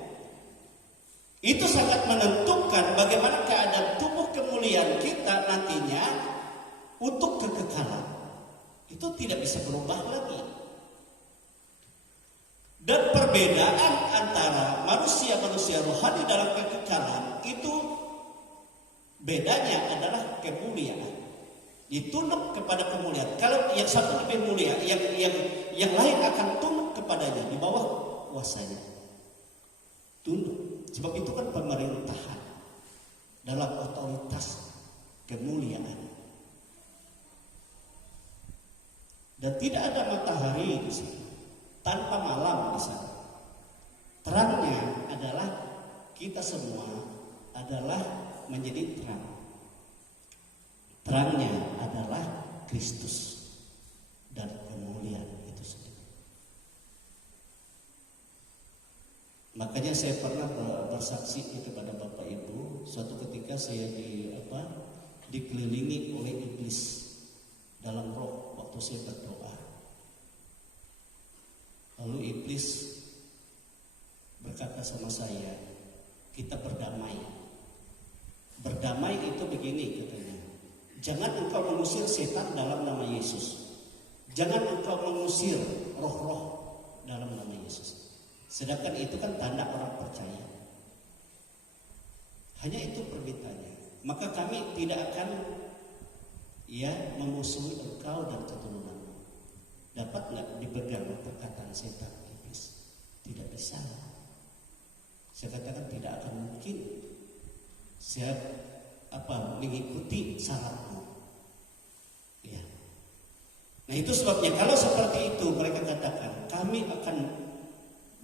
Itu sangat menentukan bagaimana keadaan tubuh kemuliaan kita nantinya untuk kekekalan. Itu tidak bisa berubah lagi. Dan perbedaan antara manusia-manusia rohani dalam kekekalan itu bedanya adalah kemuliaan. Ditunduk kepada kemuliaan. Kalau yang satu lebih mulia, yang lain akan tunduk kepadanya di bawah kuasanya. Tunduk. Sebab itu kan pemerintahan dalam otoritas kemuliaan. Dan tidak ada matahari di sana, tanpa malam di sana. Terangnya adalah kita semua adalah menjadi terang. Terangnya adalah Kristus dan kemuliaan itu sendiri. Makanya saya pernah bersaksi kepada Bapak Ibu, suatu ketika saya dikelilingi oleh iblis dalam roh waktu saya berdoa. Lalu iblis berkata sama saya, kita berdamai. Berdamai itu begini katanya. Jangan engkau mengusir setan dalam nama Yesus. Jangan engkau mengusir roh-roh dalam nama Yesus. Sedangkan itu kan tanda orang percaya. Hanya itu permintaannya. Maka kami tidak akan memusuhi engkau dan keturunanmu. Dapat nggak dipegang perkataan setan iblis? Tidak bisa. Saya katakan tidak akan mungkin. Saya mengikuti syaratmu. Ya. Nah itu sebabnya kalau seperti itu mereka katakan kami akan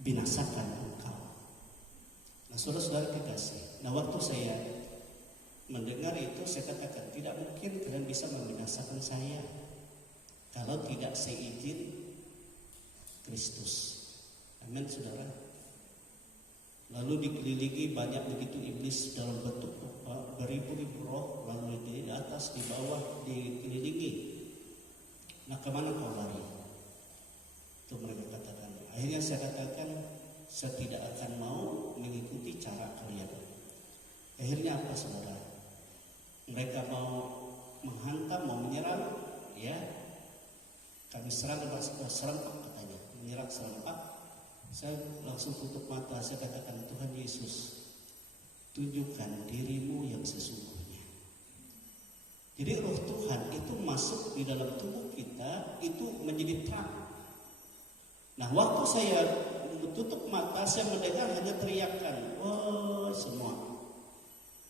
binasakan engkau. Nah saudara-saudara kekasih, nah waktu saya mendengar itu saya katakan tidak mungkin kalian bisa membinasakan saya kalau tidak seizin Kristus. Amin saudara. Lalu dikelilingi banyak begitu iblis dalam bentuk beribu-ribu roh, lalu di atas, di bawah dikelilingi. Nah kemana kau lari? Itu mereka katakan. Akhirnya saya katakan saya tidak akan mau mengikuti cara kalian. Akhirnya apa saudara? Mereka mau menghantam, mau menyerang, ya. Kami serang serempak katanya, menyerang serempak. Saya langsung tutup mata, saya katakan Tuhan Yesus, tunjukkan dirimu yang sesungguhnya. Jadi roh Tuhan itu masuk di dalam tubuh kita, itu menjadi terang. Nah waktu saya tutup mata, saya mendengar hanya teriakan, wah semua.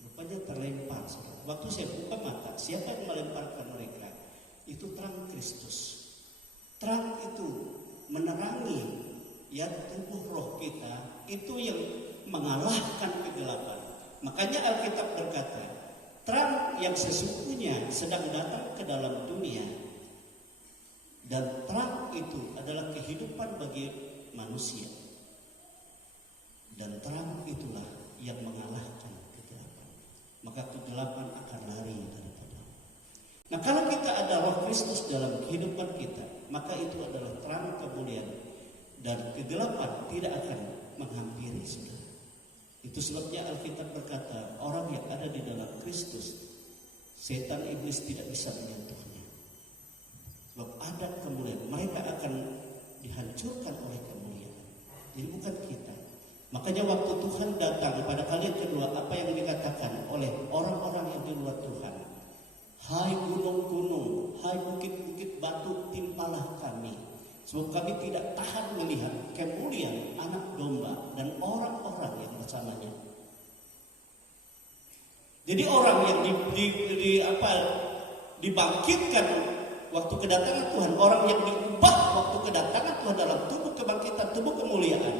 Rupanya terlempar. Waktu saya buka mata, siapa yang melemparkan mereka? Itu terang Kristus. Terang itu menerangi tubuh roh kita, itu yang mengalahkan kegelapan. Makanya Alkitab berkata, terang yang sesungguhnya sedang datang ke dalam dunia. Dan terang itu adalah kehidupan bagi manusia. Dan terang itulah yang mengalahkan kegelapan. Maka kegelapan akan lari daripada. Nah kalau kita ada roh Kristus dalam kehidupan kita, maka itu adalah terang kemuliaan. Dan kegelapan tidak akan menghampiri saudara. Itu sebabnya Alkitab berkata, orang yang ada di dalam Kristus, setan iblis tidak bisa menyentuhnya. Sebab ada kemuliaan, mereka akan dihancurkan oleh kemuliaan. Jadi bukan kita. Makanya waktu Tuhan datang pada kali yang kedua, apa yang dikatakan oleh orang-orang yang di luar Tuhan? Hai gunung-gunung, hai bukit-bukit batu, timpalah kami. Sebab kami tidak tahan melihat kemuliaan anak domba dan orang-orang yang bersamanya. Jadi orang yang dibangkitkan waktu kedatangan Tuhan, orang yang diubah waktu kedatangan Tuhan dalam tubuh kebangkitan, tubuh kemuliaan,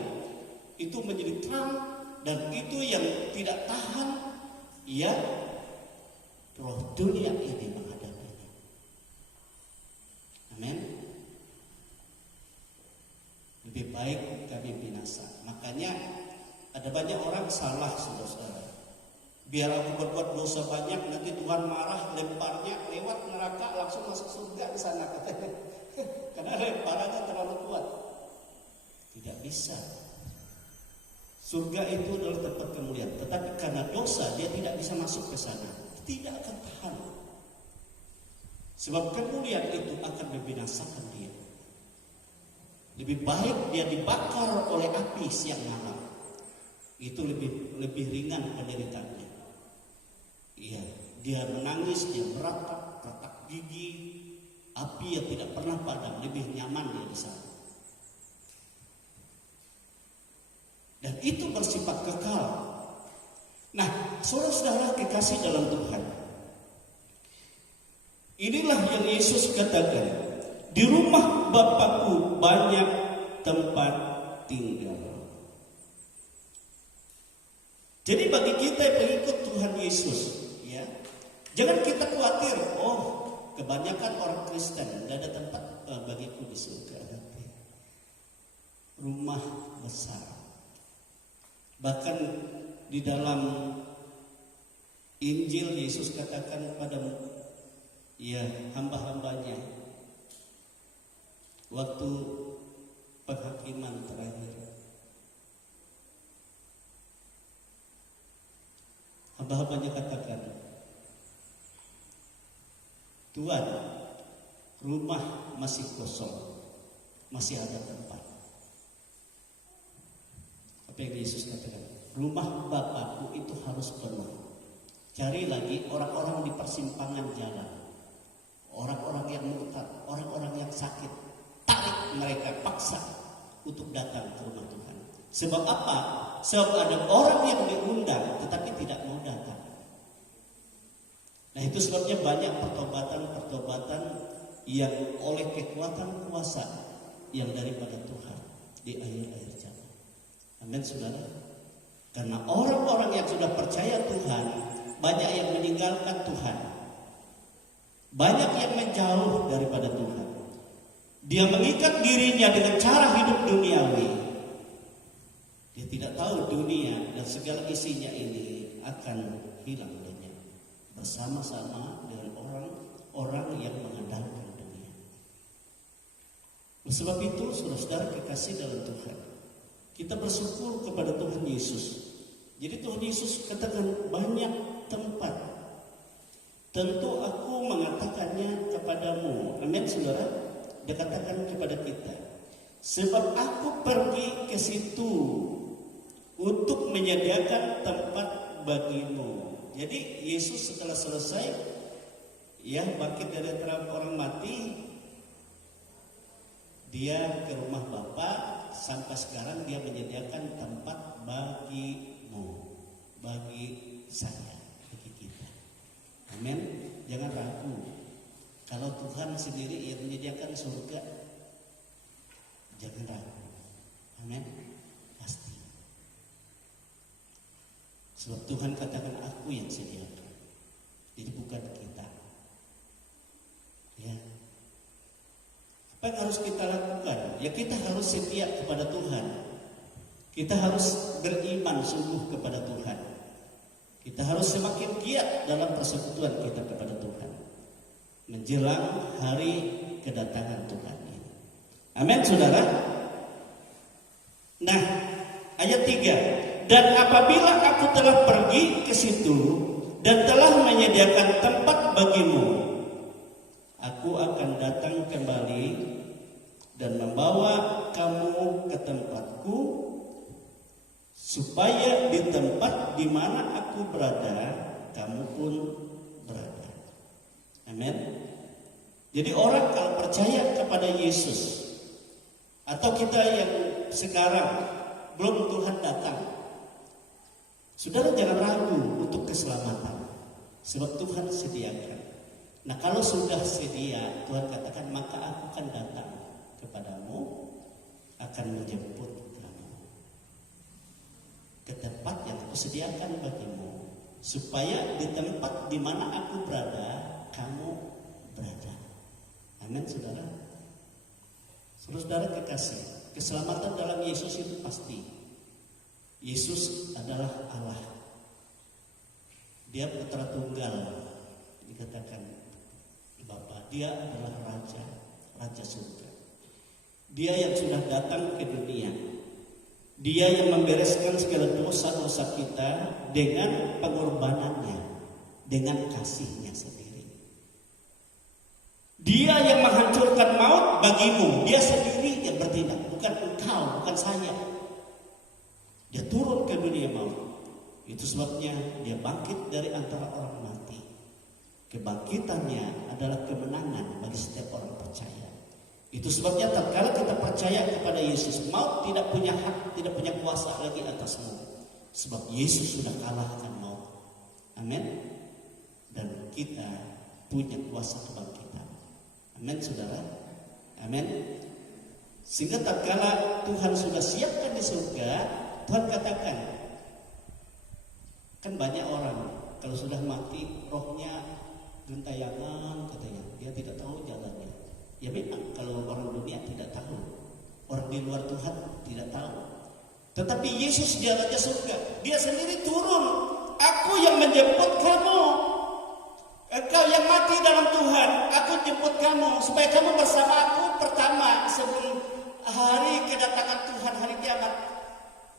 itu menjadi terang dan itu yang tidak tahan roh dunia ini menghadapinya. Amin. Lebih baik kami binasa. Makanya ada banyak orang salah saudara-saudara. Biar aku berbuat dosa banyak, nanti Tuhan marah, lemparnya lewat neraka langsung masuk surga di sana katanya. Karena lemparannya terlalu kuat. Tidak bisa. Surga itu adalah tempat kemuliaan, tetapi karena dosa dia tidak bisa masuk ke sana, tidak akan tahan. Sebab kemuliaan itu akan membinasakan dia. Lebih baik dia dibakar oleh api siang malam. Itu lebih ringan penderitaannya. Iya, dia menangis, dia meratap, retak gigi, api yang tidak pernah padam, lebih nyaman dia di sana. Dan itu bersifat kekal. Nah, saudara-saudara kekasih dalam Tuhan, inilah yang Yesus katakan, di rumah Bapakku banyak tempat tinggal. Jadi bagi kita yang mengikut Tuhan Yesus, ya, jangan kita khawatir, oh kebanyakan orang Kristen tidak ada tempat bagiku di surga. Rumah besar. Bahkan di dalam Injil Yesus katakan pada ya hamba-hambanya waktu penghakiman terakhir, hamba-hambanya katakan, Tuhan, rumah masih kosong, masih ada tempat. Apa yang Yesus katakan? Rumah Bapakku itu harus penuh. Cari lagi orang-orang di persimpangan jalan, orang-orang yang murtad, orang-orang yang sakit. Tarik mereka, paksa untuk datang ke rumah Tuhan. Sebab apa? Sebab ada orang yang diundang tetapi tidak mau datang. Nah itu sebabnya banyak pertobatan-pertobatan yang oleh kekuatan kuasa yang daripada Tuhan di akhir-akhir zaman. Amin saudara. Karena orang-orang yang sudah percaya Tuhan, banyak yang meninggalkan Tuhan, banyak yang menjauh daripada Tuhan. Dia mengikat dirinya dengan cara hidup duniawi. Dia tidak tahu dunia dan segala isinya ini akan hilang lenyap bersama-sama dengan orang-orang yang mengandalkan dunia. Sebab itu, saudara-saudara kekasih dalam Tuhan, kita bersyukur kepada Tuhan Yesus. Jadi Tuhan Yesus katakan banyak tempat. Tentu aku mengatakannya kepadamu. Amin saudara. Dia katakan kepada kita, sebab aku pergi ke situ untuk menyediakan tempat bagimu. Jadi Yesus setelah selesai ya bangkit dari antara orang mati, dia ke rumah Bapa. Sampai sekarang dia menyediakan tempat bagimu, bagi saya, bagi kita. Amin. Jangan ragu. Kalau Tuhan sendiri yang menyediakan surga, jangan ragu. Amin. Pasti. Sebab Tuhan katakan aku yang sediakan. Jadi bukan kita. Ya. Apa yang harus kita lakukan? Ya kita harus setia kepada Tuhan. Kita harus beriman sungguh kepada Tuhan. Kita harus semakin giat dalam persekutuan kita kepada Tuhan menjelang hari kedatangan Tuhan ini. Amin saudara. Nah, ayat 3. Dan apabila aku telah pergi ke situ dan telah menyediakan tempat bagimu, aku akan datang kembali dan membawa kamu ke tempatku, supaya di tempat di mana aku berada, kamu pun berada. Amin. Jadi orang kalau percaya kepada Yesus, atau kita yang sekarang belum Tuhan datang, saudara jangan ragu untuk keselamatan, sebab Tuhan sediakan. Nah kalau sudah sedia, Tuhan katakan maka aku akan datang kepadamu, akan menjemput kamu ke tempat yang aku sediakan bagimu, supaya di tempat di mana aku berada, kamu berada. Amin saudara. Saudara kekasih, keselamatan dalam Yesus itu pasti. Yesus adalah Allah. Dia putra tunggal, dikatakan Bapa. Dia adalah Raja Surga. Dia yang sudah datang ke dunia Dia yang membereskan segala dosa-dosa kita dengan pengorbanannya, dengan kasihnya sendiri. Dia yang menghancurkan maut bagimu, dia sendiri yang bertindak, bukan engkau, bukan saya. Dia turun ke dunia maut. Itu sebabnya dia bangkit dari antara orang mati. Kebangkitannya adalah kemenangan bagi setiap orang percaya. Itu sebabnya tatkala kita percaya kepada Yesus, maut tidak punya hak, tidak punya kuasa lagi atasmu. Sebab Yesus sudah kalahkan maut. Amin. Dan kita punya kuasa kebangkitan. Amin, saudara. Amin. Sehingga tatkala Tuhan sudah siapkan di surga, Tuhan katakan, kan banyak orang kalau sudah mati rohnya gentayangan katanya, dia tidak tahu jalannya. Ya memang kalau orang dunia tidak tahu, orang di luar Tuhan tidak tahu. Tetapi Yesus dia Raja surga, dia sendiri turun. Aku yang menjemput kamu. Engkau yang mati dalam Tuhan, aku jemput kamu supaya kamu bersama aku pertama sebelum hari kedatangan Tuhan, hari kiamat,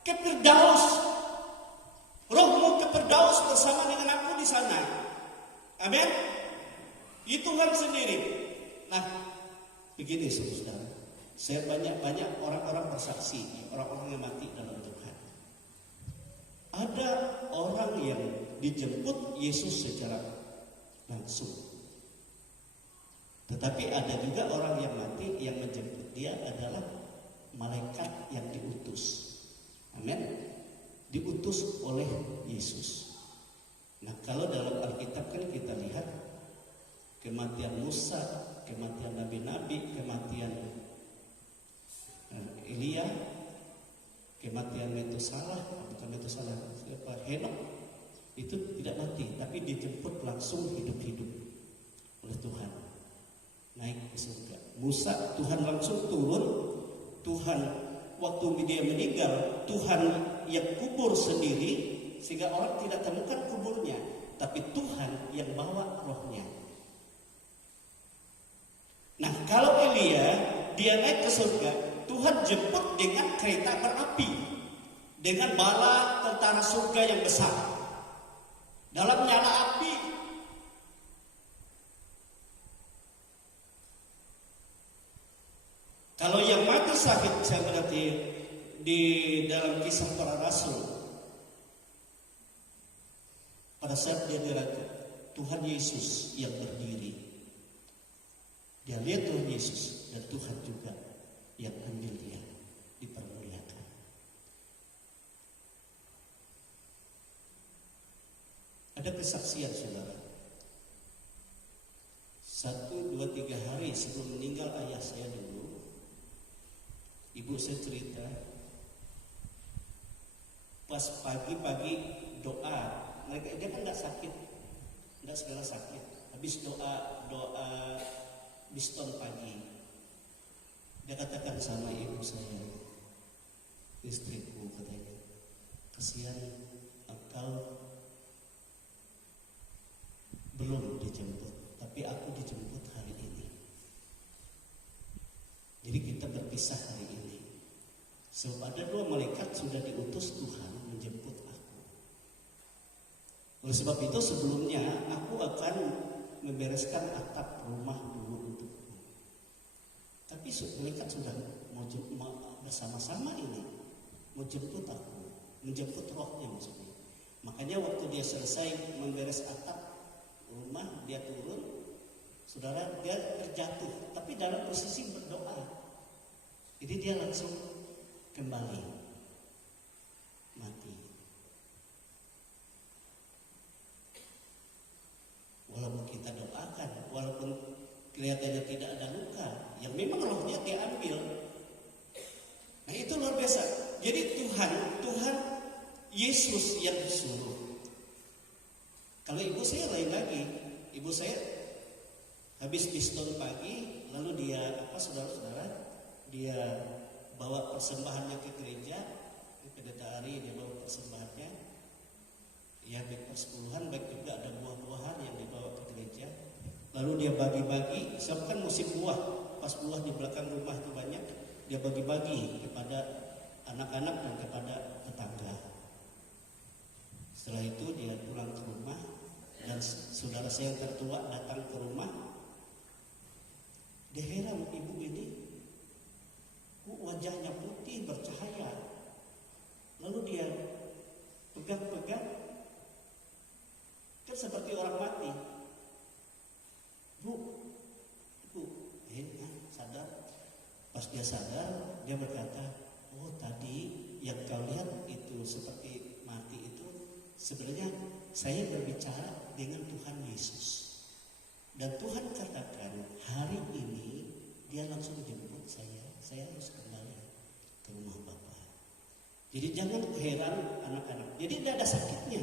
ke Firdaus. Rohmu ke Firdaus bersama dengan aku di sana. Amin. Itu Tuhan sendiri. Nah, begini saudara, saya banyak orang-orang bersaksi, orang-orang yang mati dalam Tuhan. Ada orang yang dijemput Yesus secara langsung. Tetapi ada juga orang yang mati yang menjemput dia adalah malaikat yang diutus. Amin. Diutus oleh Yesus. Nah, kalau dalam Alkitab kan kita lihat kematian Musa, kematian nabi-nabi, kematian Elia, kematian Metusalah, bukan Metusalah, siapa? Henok, itu tidak mati, tapi dijemput langsung hidup-hidup oleh Tuhan, naik ke surga. Musa, Tuhan langsung turun. Tuhan waktu dia meninggal, Tuhan yang kubur sendiri sehingga orang tidak temukan kuburnya, tapi Tuhan yang bawa rohnya. Nah, kalau Elia dia naik ke surga, Tuhan jemput dengan kereta berapi, dengan bala tentara surga yang besar, dalam nyala api. Kalau yang mati sakit, saya berarti di dalam Kisah Para Rasul, pada saat dia diraja, Tuhan Yesus yang berdiri. Dia lihat Tuhan Yesus dan Tuhan juga yang ambil dia, dipermuliakan. Ada kesaksian saudara. 1, 2, 3 hari sebelum meninggal ayah saya dulu, ibu saya cerita, pas pagi-pagi doa, dia kan nggak sakit, nggak segala sakit. Habis doa biston pagi, dia katakan sama ibu saya, istriku, katanya, kasihan engkau belum dijemput, tapi aku dijemput hari ini. Jadi kita berpisah hari ini. Sebab ada 2 malaikat sudah diutus Tuhan menjemput aku. Oleh sebab itu sebelumnya aku akan membereskan atap rumah dulu untukku. Tapi malaikat sudah mau bersama-sama ini mau jemput aku, menjemput rohnya maksudnya. Makanya waktu dia selesai memberes atap rumah, dia turun, saudara, dia terjatuh, tapi dalam posisi berdoa. Jadi dia langsung kembali mati. Walaupun kita doakan, walaupun kelihatannya tidak ada luka, yang memang rohnya diambil. Nah, itu luar biasa. Jadi Tuhan Yesus yang disuruh. Kalau ibu saya lain lagi. Ibu saya habis biston pagi, lalu dia saudara-saudara, dia bawa persembahannya ke gereja, ke pendeta Ari, dia bawa persembahannya. Ya, baik persepuluhan, baik juga ada buah-buahan yang dibawa ke gereja. Lalu dia bagi-bagi, sebab kan musim buah, pas buah di belakang rumah itu banyak, dia bagi-bagi kepada anak-anak dan kepada tetangga. Setelah itu dia pulang ke rumah dan saudara saya yang tertua datang ke rumah. Dia heran, ibu ini kok wajahnya putih bercahaya. Lalu dia pegang-pegang, kan seperti orang mati. Bu, sadar. Pas dia sadar, dia berkata, oh tadi yang kau lihat itu seperti mati itu, sebenarnya saya berbicara dengan Tuhan Yesus. Dan Tuhan katakan, hari ini dia langsung jemput saya harus kembali ke rumah Bapa. Jadi jangan heran anak-anak, jadi tidak ada sakitnya.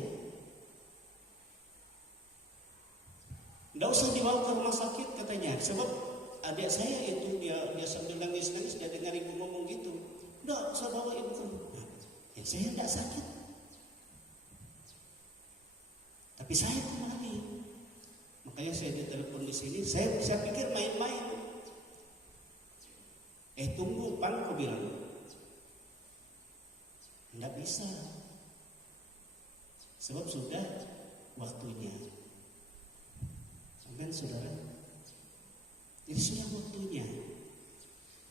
Tidak usah dibawa ke rumah sakit katanya, sebab adik saya itu dia sambil nangis-nangis dia dengar ibu ngomong gitu. Tidak usah bawa ibu ke rumah. Ya, saya tidak sakit. Tapi saya kembali. Makanya saya ditelepon di sini. Saya pikir main-main. Tunggu, Pan, aku bilang. Tidak bisa. Sebab sudah waktunya. Amin, saudara. Jadi sudah waktunya.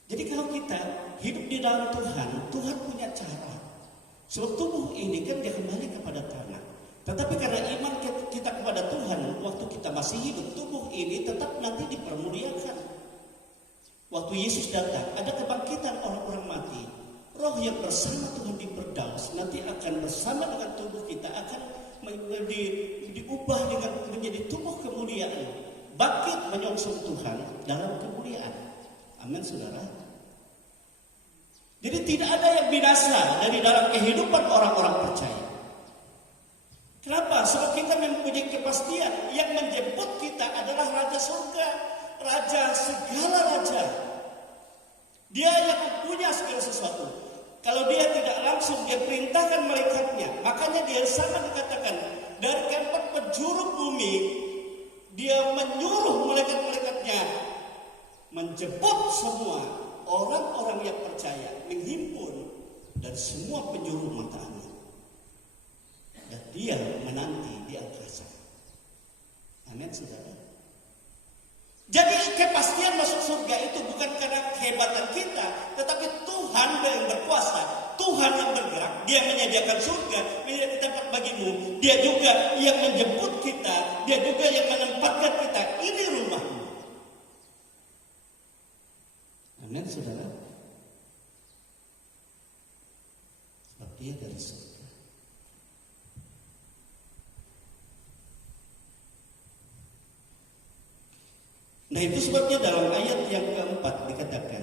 Jadi kalau kita hidup di dalam Tuhan, Tuhan punya cara. Sebab tubuh ini kan dia kembali kepada tanah. Tetapi karena iman kita kepada Tuhan, waktu kita masih hidup, tubuh ini tetap nanti dipermuliakan. Waktu Yesus datang, ada kebangkitan orang-orang mati. Roh yang bersama Tuhan di Firdaus nanti akan bersama dengan tubuh kita akan diubah dengan menjadi tubuh kemuliaan, bangkit menyongsong Tuhan dalam kemuliaan. Amin, saudara. Jadi tidak ada yang binasa dari dalam kehidupan orang-orang percaya. Kenapa? Sebab kita mempunyai kepastian yang menjemput kita adalah Raja Surga, Raja segala raja. Dia yang punya segala sesuatu. Kalau dia tidak langsung dia perintahkan malaikatnya, makanya dia sama dikatakan dari keempat penjuru bumi dia menyuruh malaikat-malaikatnya menjemput semua orang-orang yang percaya, menghimpun dari semua penjuru mata angin. Dan dia menanti di angkasa. Amin, saudara. Jadi kepastian masuk surga itu bukan karena kehebatan kita, tetapi Tuhan yang berkuasa, Tuhan yang bergerak, Dia menyediakan surga, menyediakan tempat bagimu. Dia juga yang menjemput kita, Dia juga yang menempatkan kita. Ini rumahmu. Amin, saudara. Sebab Dia dari surga. Nah itu sebabnya dalam ayat yang keempat dikatakan,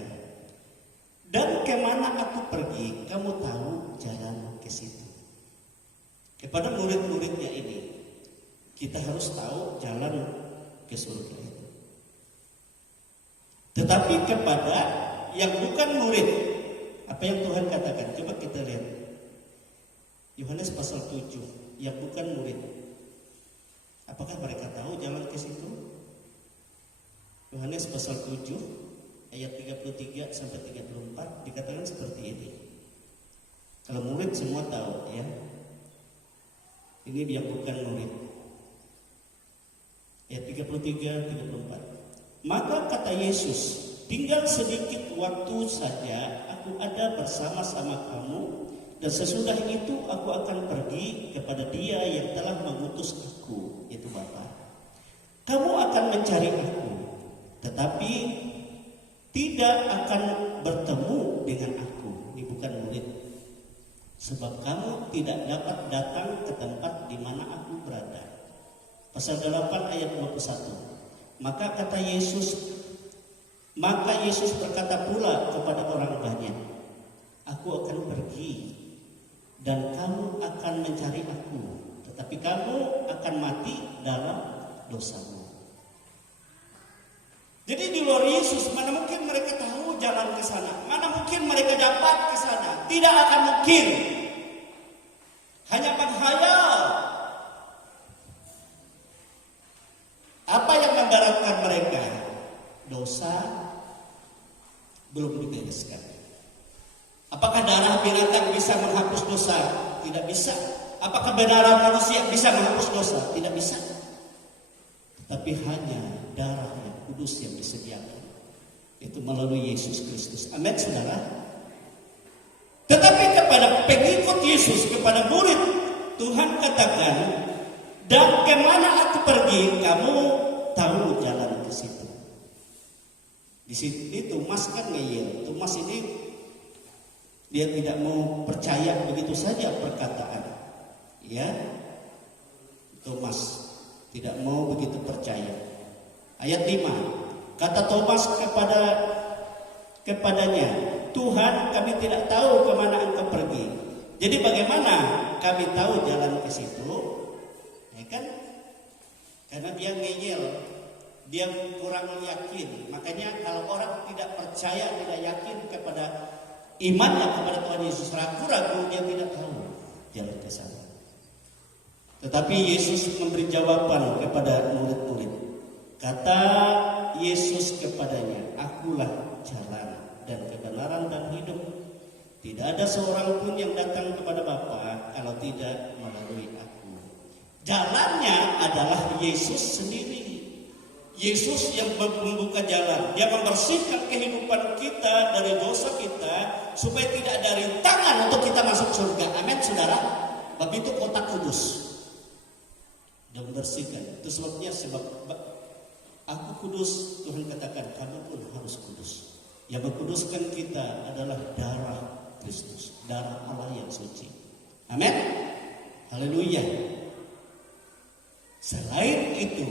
dan kemana aku pergi, kamu tahu jalan ke situ. Kepada murid-muridnya ini, kita harus tahu jalan ke surga itu. Tetapi kepada yang bukan murid, apa yang Tuhan katakan? Coba kita lihat. Yohanes pasal 7, yang bukan murid. Apakah mereka tahu jalan ke situ? Yohanes pasal 7 ayat 33 sampai 34 dikatakan seperti ini. Kalau murid semua tahu ya. Ini dia bukan murid. Ayat 33 34. Maka kata Yesus, tinggal sedikit waktu saja aku ada bersama-sama kamu, dan sesudah itu aku akan pergi kepada Dia yang telah mengutus aku, yaitu Bapa. Kamu akan mencari aku, tetapi tidak akan bertemu dengan aku. Ini bukan murid. Sebab kamu tidak dapat datang ke tempat di mana aku berada. Pasal 8 ayat 21. Maka Yesus berkata pula kepada orang banyak, aku akan pergi dan kamu akan mencari aku, tetapi kamu akan mati dalam dosamu. Jadi di luar Yesus, mana mungkin mereka tahu jalan ke sana? Mana mungkin mereka dapat ke sana? Tidak akan mungkin. Hanya menghayal. Apa yang memberatkan mereka? Dosa belum dibereskan. Apakah darah binatang bisa menghapus dosa? Tidak bisa. Apakah darah manusia bisa menghapus dosa? Tidak bisa. Tapi hanya darah yang kudus yang disediakan, itu melalui Yesus Kristus. Amin, saudara. Tetapi kepada pengikut Yesus, kepada murid, Tuhan katakan, dan kemana aku pergi, kamu tahu jalan ke situ. Di sini Thomas kan ngeyel. Thomas ini dia tidak mau percaya begitu saja perkataan. Ya, Thomas tidak mau begitu percaya. Ayat 5, kata Thomas kepadanya, Tuhan, kami tidak tahu kemana engkau pergi. Jadi bagaimana kami tahu jalan ke situ? Ya kan? Karena dia ngeyel, dia kurang yakin. Makanya kalau orang tidak percaya, tidak yakin kepada imannya kepada Tuhan Yesus, ragu-ragu, dia tidak tahu jalan ke sana. Tetapi Yesus memberi jawaban kepada murid-murid. Kata Yesus kepadanya, akulah jalan dan kebenaran dan hidup. Tidak ada seorang pun yang datang kepada Bapa kalau tidak melalui aku. Jalannya adalah Yesus sendiri. Yesus yang membuka jalan. Dia membersihkan kehidupan kita dari dosa kita supaya tidak ada rintangan untuk kita masuk surga. Amin, saudara. Bab itu kota kudus. Dia membersihkan. Itu sebabnya aku kudus, Tuhan katakan kamu pun harus kudus. Yang mengkuduskan kita adalah darah Kristus, darah Allah yang suci. Amin. Haleluya. Selain itu,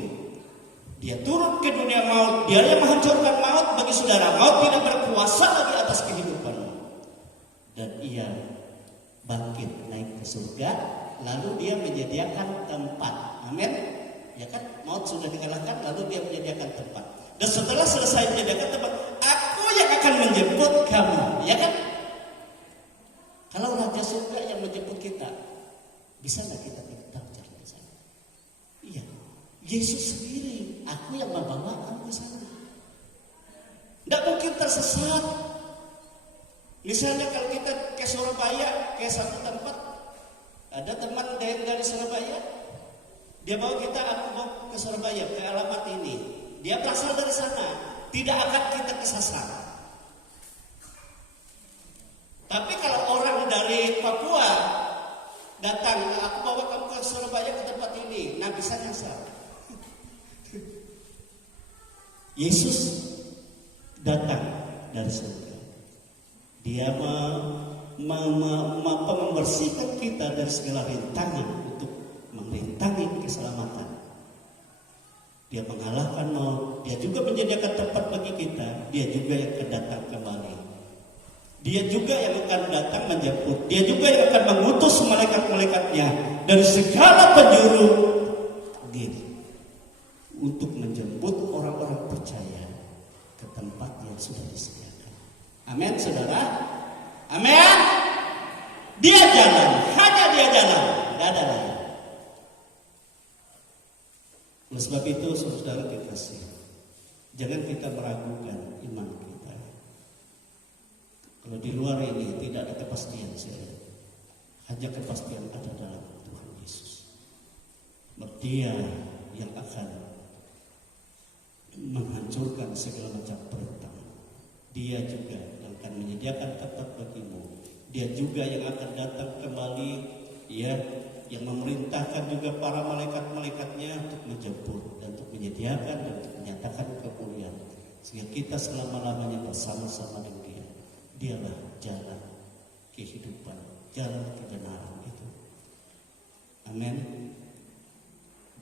dia turun ke dunia maut. Dia yang menghancurkan maut bagi saudara. Maut tidak berkuasa lagi atas kehidupanmu. Dan ia bangkit naik ke surga. Lalu dia menyediakan tempat. Amin. Ya kan, maut sudah dikalahkan, lalu dia menyediakan tempat. Dan setelah selesai menyediakan tempat, aku yang akan menjemput kamu. Ya kan? Kalau Raja Surga yang menjemput kita, bisa nggak kita minta jalan ke sana? Iya. Yesus sendiri, aku yang membawa kamu ke sana. Tidak mungkin tersesat. Misalnya kalau kita ke Surabaya, ke satu tempat, ada teman dari Surabaya, dia bawa kita, aku mau ke Surabaya, ke alamat ini. Dia berasal dari sana, tidak akan kita kesasar. Tapi kalau orang dari Papua datang, aku bawa kamu ke Surabaya ke tempat ini, nah bisa nyasar. Yesus datang dari surga. Dia membersihkan kita dari segala rintangan untuk merintangi keselamatan. Dia mengalahkan maut. Dia juga menyediakan tempat bagi kita. Dia juga yang akan datang kembali. Dia juga yang akan datang menjemput. Dia juga yang akan mengutus malaikat-malaikatnya dari segala penjuru diri untuk menjemput orang-orang percaya ke tempat yang sudah disediakan. Amin, saudara. Amin. Dia jalan, hanya dia jalan, tidak ada lain. Oleh sebab itu, saudara kekasih, jangan kita meragukan iman kita. Kalau di luar ini tidak ada kepastian, hanya kepastian ada dalam Tuhan Yesus. Dia yang akan menghancurkan segala macam perintah. Dia juga yang akan menyediakan tempat bagimu. Dia juga yang akan datang kembali, ya, yang memerintahkan juga para malaikat-malaikatnya untuk menjemput dan untuk menyediakan dan untuk menyatakan kemuliaan, sehingga kita selama-lamanya bersama-sama dengan Dia. Dialah jalan kehidupan, jalan kebenaran itu. Amin.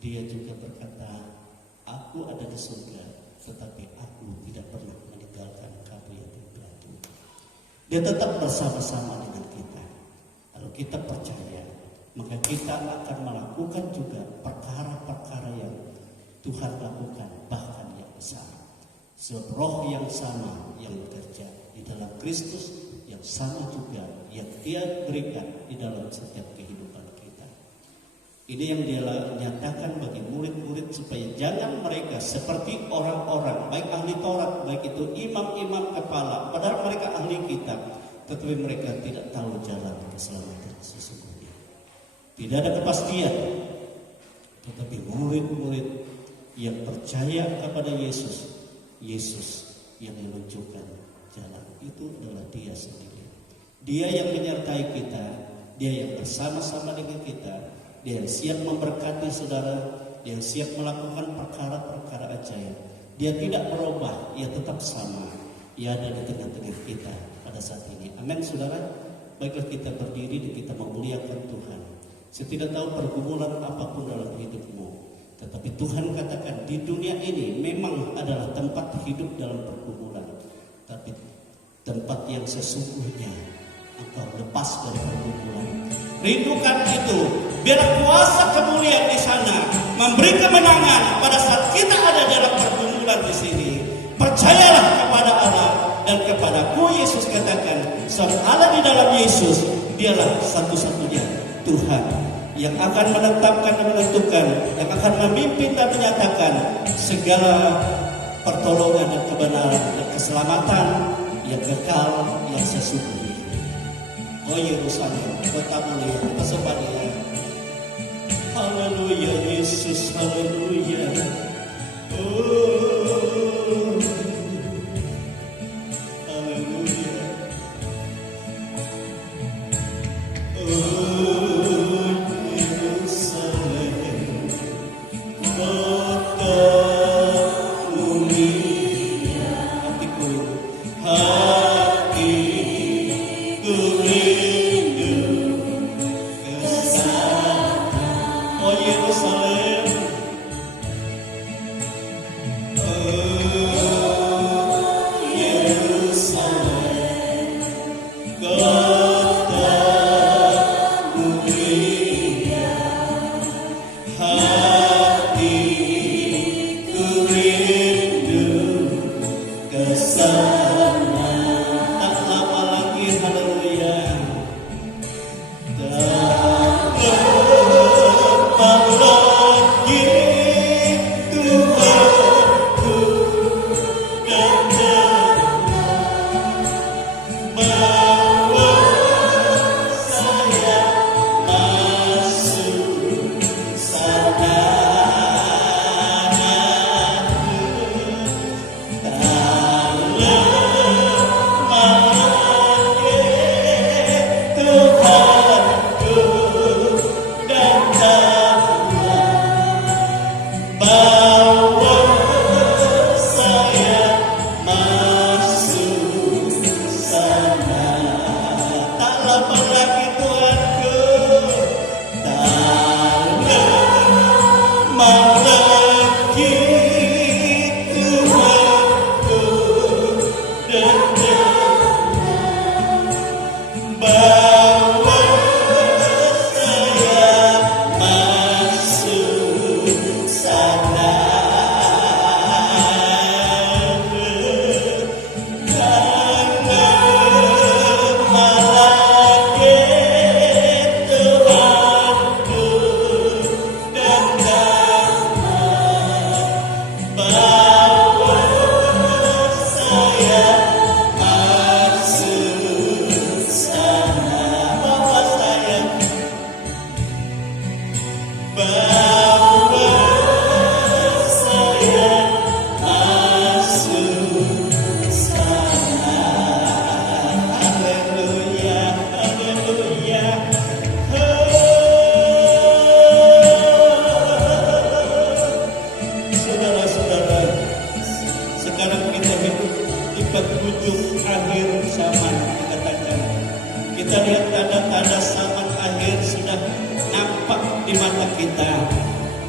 Dia juga berkata, aku ada di surga, tetapi aku tidak pernah meninggalkan kamu yang terpilih. Dia tetap bersama-sama dengan kita. Kalau kita percaya, maka kita akan melakukan juga perkara-perkara yang Tuhan lakukan, bahkan yang besar. Sebab roh yang sama yang bekerja di dalam Kristus, yang sama juga yang Dia berikan di dalam setiap kehidupan kita. Ini yang Dia nyatakan bagi murid-murid supaya jangan mereka seperti orang-orang, baik ahli Taurat, baik itu imam-imam kepala, padahal mereka ahli kitab, tetapi mereka tidak tahu jalan keselamatan sesungguhnya. Tidak ada kepastian, tetapi murid-murid yang percaya kepada Yesus, Yesus yang menunjukkan jalan, itu adalah Dia sendiri. Dia yang menyertai kita, Dia yang bersama-sama dengan kita, Dia yang siap memberkati saudara, Dia yang siap melakukan perkara-perkara ajaib. Dia tidak berubah, Ia tetap sama. Ia ada di tengah-tengah kita pada saat ini. Amin saudara. Baiklah kita berdiri dan kita memuliakan Tuhan. Saya tidak tahu pergumulan apapun dalam hidupmu, tetapi Tuhan katakan di dunia ini memang adalah tempat hidup dalam pergumulan, tapi tempat yang sesungguhnya engkau lepas dari pergumulan. Rindukan itu, biar kuasa kemuliaan di sana memberi kemenangan pada saat kita ada dalam pergumulan di sini. Percayalah kepada Allah dan kepadaku. Yesus katakan, sebab Allah di dalam Yesus, Dialah satu-satunya Tuhan yang akan menetapkan dan menentukan, yang akan memimpin dan menyatakan segala pertolongan dan kebenaran dan keselamatan yang kekal, yang sesungguhnya. Oh Yerusalem, kota mulia, kita sembah Dia. Haleluya Yesus, haleluya. Oh, haleluya. Oh Yerusalem, kota mulia. Hatiku rindu ke sana. Oh Yerusalem.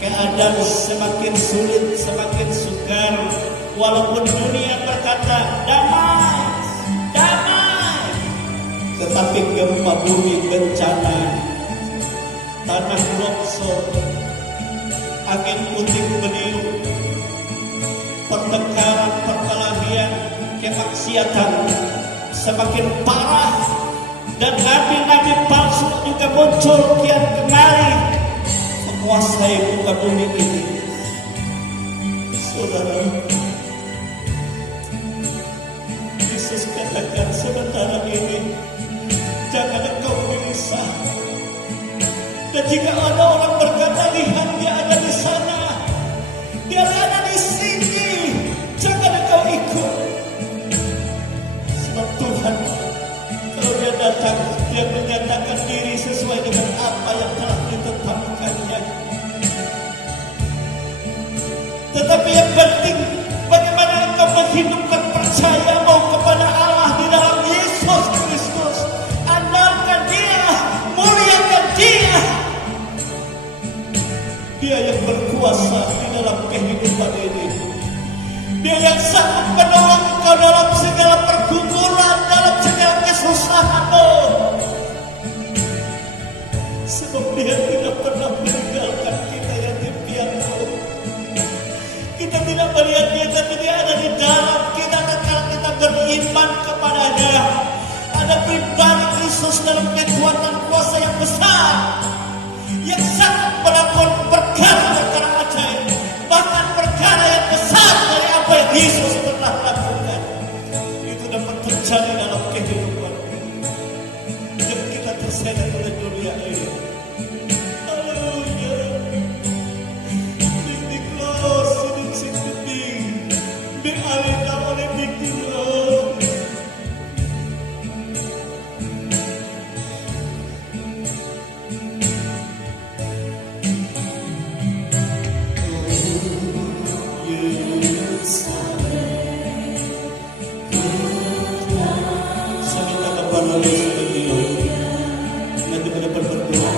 Keadaan semakin sulit, semakin sukar. Walaupun dunia berkata damai, damai, tetapi gempa bumi, bencana, tanah longsor, angin puting beliung, pertengkaran, perkelahian, kemaksiatan semakin parah, dan nabi-nabi palsu juga muncul kian kemari menguasai muka bumi ini. Saudara, Yesus katakan sementara ini jika ada orang berkata, lihat dia ada di sana, dia ada di sini, jangan engkau ikut. Sebab Tuhan, kalau dia datang, dia menyatakan diri sesuai dengan apa yang telah ditetapkannya. Tetapi yang penting, bagaimana engkau menghidupkan percayamu kepada Allah di dalam Yesus Kristus. Andalkan Dia, muliakan Dia. Dia yang berkuasa di dalam kehidupan ini. Dia yang sanggup menolong engkau dalam segala pergumulan, dalam segala kesusahanmu. Sebab Dia tidak pernah meninggalkan kita yatim piatu. Kita tidak melihat Dia, tapi Dia ada di dalam kita tatkala kita beriman kepada-Nya. Ada pribadi Kristus dalam kekuatan kuasa yang besar, yang sanggup melakukan perkara-perkara ajaib, bahkan perkara yang besar dari apa yang Yesus pernah lakukan. Itu dapat terjadi dalam kehidupan yang kita terseret oleh dunia ini. Haleluya. Diklos hidup sendiri dialihkan oleh Tuhan. Saya minta kepada Yesus nanti mendapat berdoa.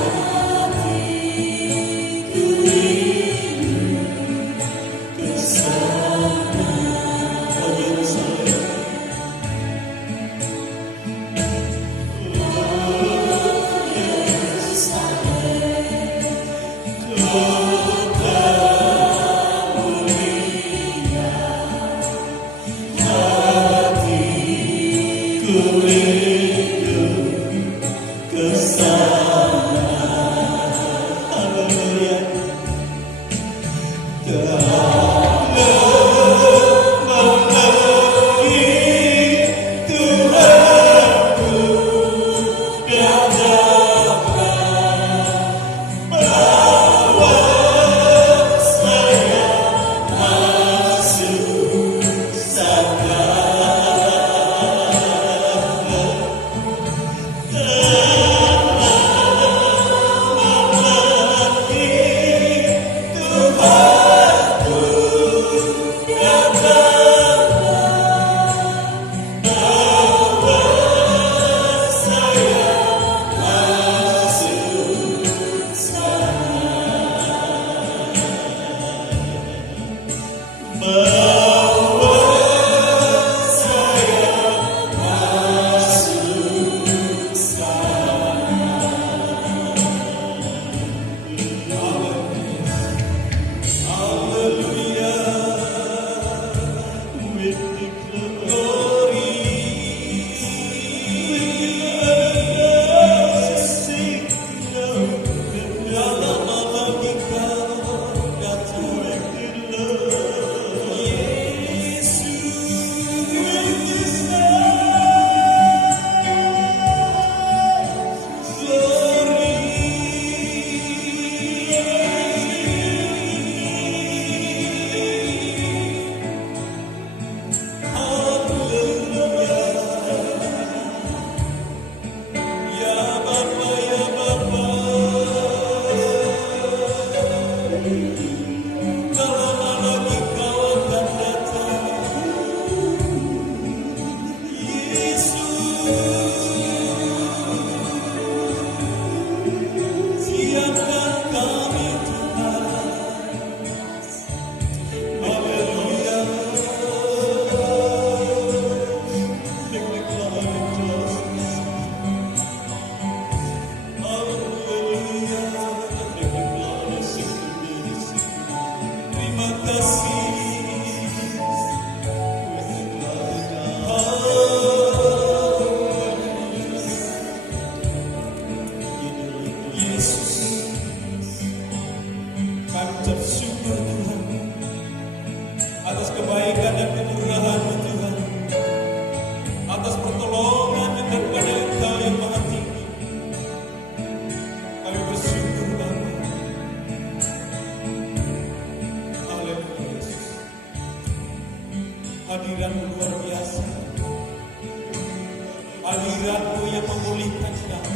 Hadirat-Mu yang memulihkan kami,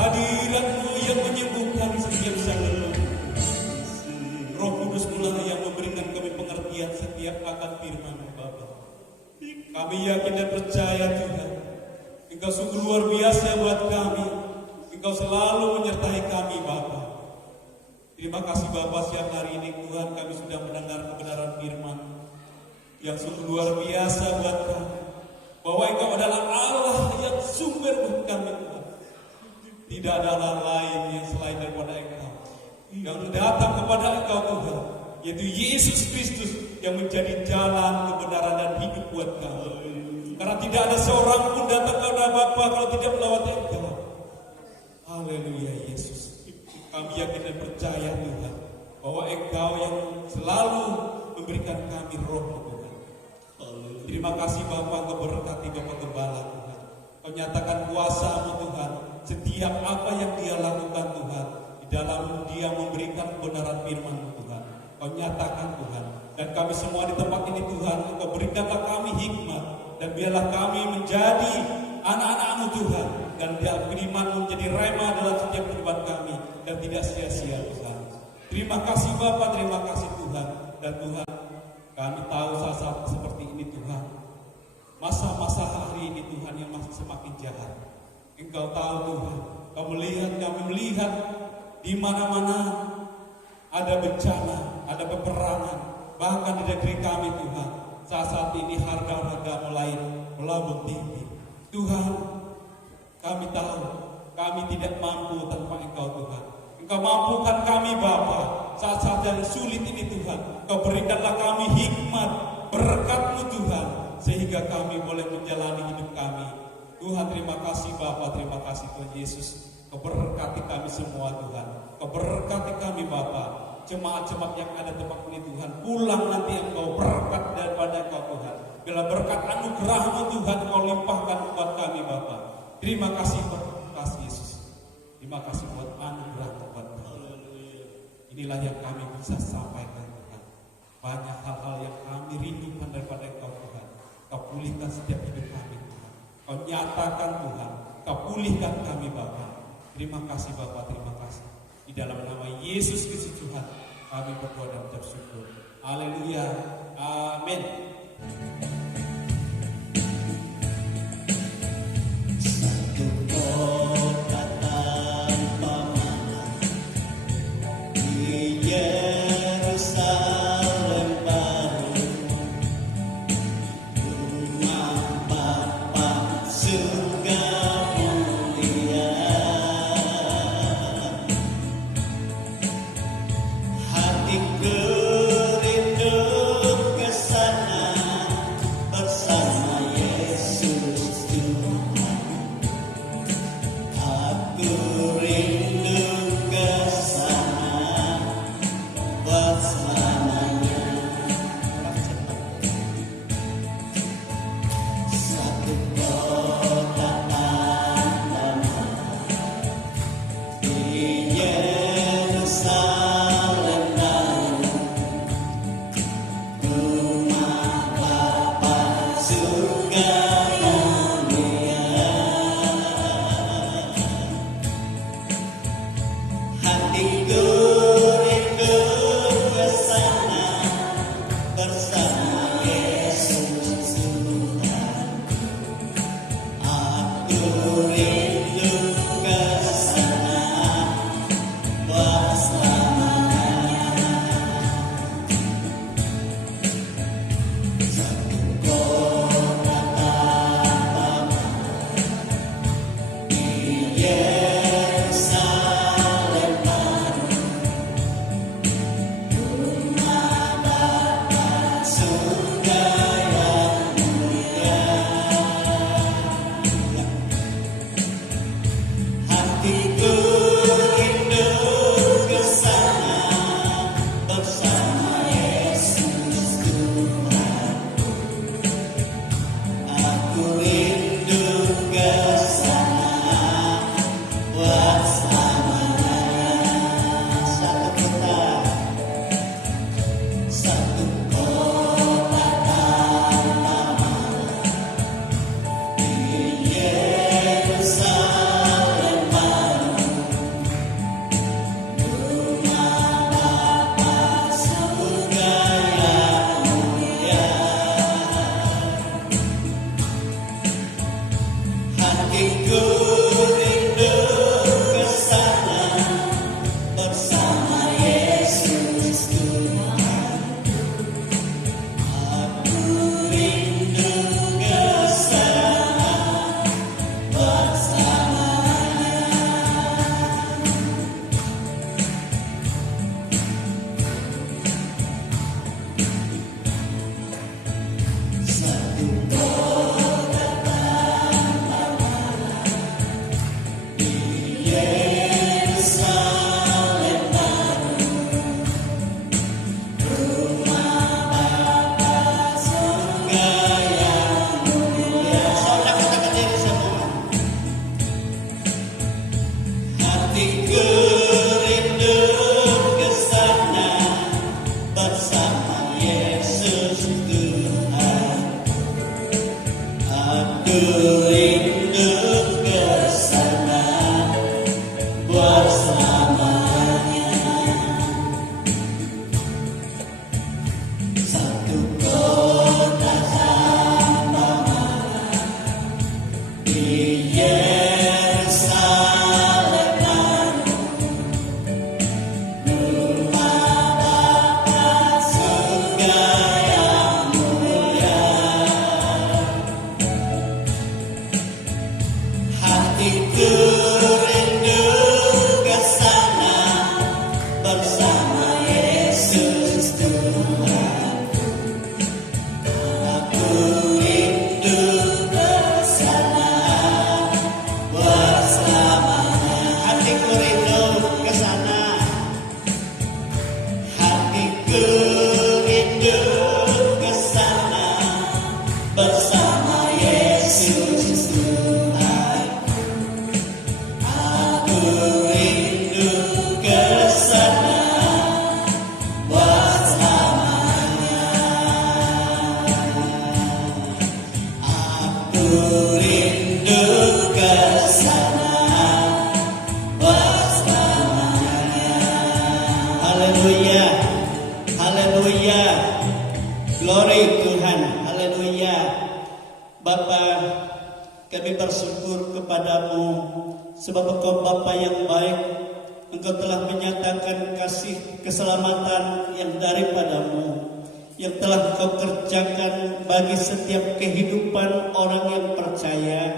hadirat-Mu yang menyembuhkan setiap sakit. Roh Kudus pula yang memberikan kami pengertian setiap akan firman-Mu Bapa. Kami yakin dan percaya Tuhan, Engkau sungguh luar biasa buat kami. Engkau selalu menyertai kami Bapa. Terima kasih Bapa, siang hari ini Tuhan kami sudah mendengar kebenaran firman yang sungguh luar biasa buat kami. Bahwa Engkau adalah Allah yang sumber buat kami Tuhan. Tidak ada Allah lain yang selain daripada Engkau. Yang datang kepada Engkau Tuhan, yaitu Yesus Kristus yang menjadi jalan, kebenaran dan hidup buat kami. Karena tidak ada seorang pun datang kepada Bapa kalau tidak melewati Engkau. Haleluya Yesus. Kami yakin dan percaya Tuhan bahwa Engkau yang selalu memberikan kami roh Tuhan. Terima kasih Bapa, Engkau berkati Bapak Gembala Tuhan. Kau nyatakan kuasa-Mu Tuhan. Setiap apa yang dia lakukan Tuhan, di dalam dia memberikan kebenaran firman-Mu Tuhan. Kau nyatakan Tuhan. Dan kami semua di tempat ini Tuhan, Engkau berikanlah kami hikmat. Dan biarlah kami menjadi anak-anak-Mu Tuhan. Dan biar firman-Mu menjadi rema dalam setiap kehidupan kami. Dan tidak sia-sia Tuhan. Terima kasih Bapa, terima kasih Tuhan. Dan Tuhan, kami tahu saat-saat seperti ini Tuhan. Masa-masa hari ini Tuhan yang masih semakin jahat. Engkau tahu Tuhan. Kau melihat, kami melihat di mana-mana ada bencana, ada peperangan. Bahkan di negeri kami Tuhan. Saat-saat ini harga-harga mulai melambung tinggi. Tuhan, kami tahu kami tidak mampu tanpa Engkau Tuhan. Engkau mampukan kami Bapa. Saat-saat yang sulit ini Tuhan, Engkau berikanlah kami hikmat, berkat-Mu Tuhan, sehingga kami boleh menjalani hidup kami. Tuhan, terima kasih Bapa, terima kasih Tuhan Yesus. Kau berkati kami semua Tuhan. Kau berkati kami Bapa. Jemaat-jemaat yang ada tempat ini Tuhan, pulang nanti Engkau berkat daripada Engkau Tuhan. Bila berkat anugerah-Mu Tuhan Kau limpahkan buat kami Bapa. Terima kasih Yesus. Terima kasih buat anugerah Tuhan. Inilah yang kami bisa sampaikan Tuhan. Banyak hal-hal yang kami rindukan daripada Engkau Tuhan. Kau pulihkan setiap hidup kami Tuhan. Kau nyatakan Tuhan. Kau pulihkan kami Bapa. Terima kasih Bapa, terima kasih. Di dalam nama Yesus Kristus Tuhan, kami berdoa dan bersyukur. Haleluya. Amin. Satu kota tanpa mana di Yerusalem baru, rumah Bapa surga mulia. Hatiku rindu ke sana hatiku rindu ke sana bersama Yesus Tuhanku. Aku rindu ke sana bersamanya. Satu kota di Yerusalem baru, rumah Bapa surga yang mulia. Saudara katakan diri semua. Hatiku rindu ke sana bersama Yesus Tuhan. Aku rindu ke sana bersamanya. Satu kota di Yerusalem baru, rumah Bapa surga yang mulia. Hatiku rindu ke sana bersama Yesus Tuhan. Aku rindu ke sana bersamanya. Hatiku rindu ke sana. Hatiku rindu ke sana bersama Yesus Tuhan. Aku rindu ke sana bersamanya. Aku rindu ke sana bersamanya. Haleluya, haleluya, glory Tuhan, haleluya. Bapa, kami bersyukur kepadamu sebab Engkau Bapa yang baik. Engkau telah menyatakan kasih keselamatan yang daripadamu, yang telah Engkau kerjakan bagi setiap kehidupan orang yang percaya.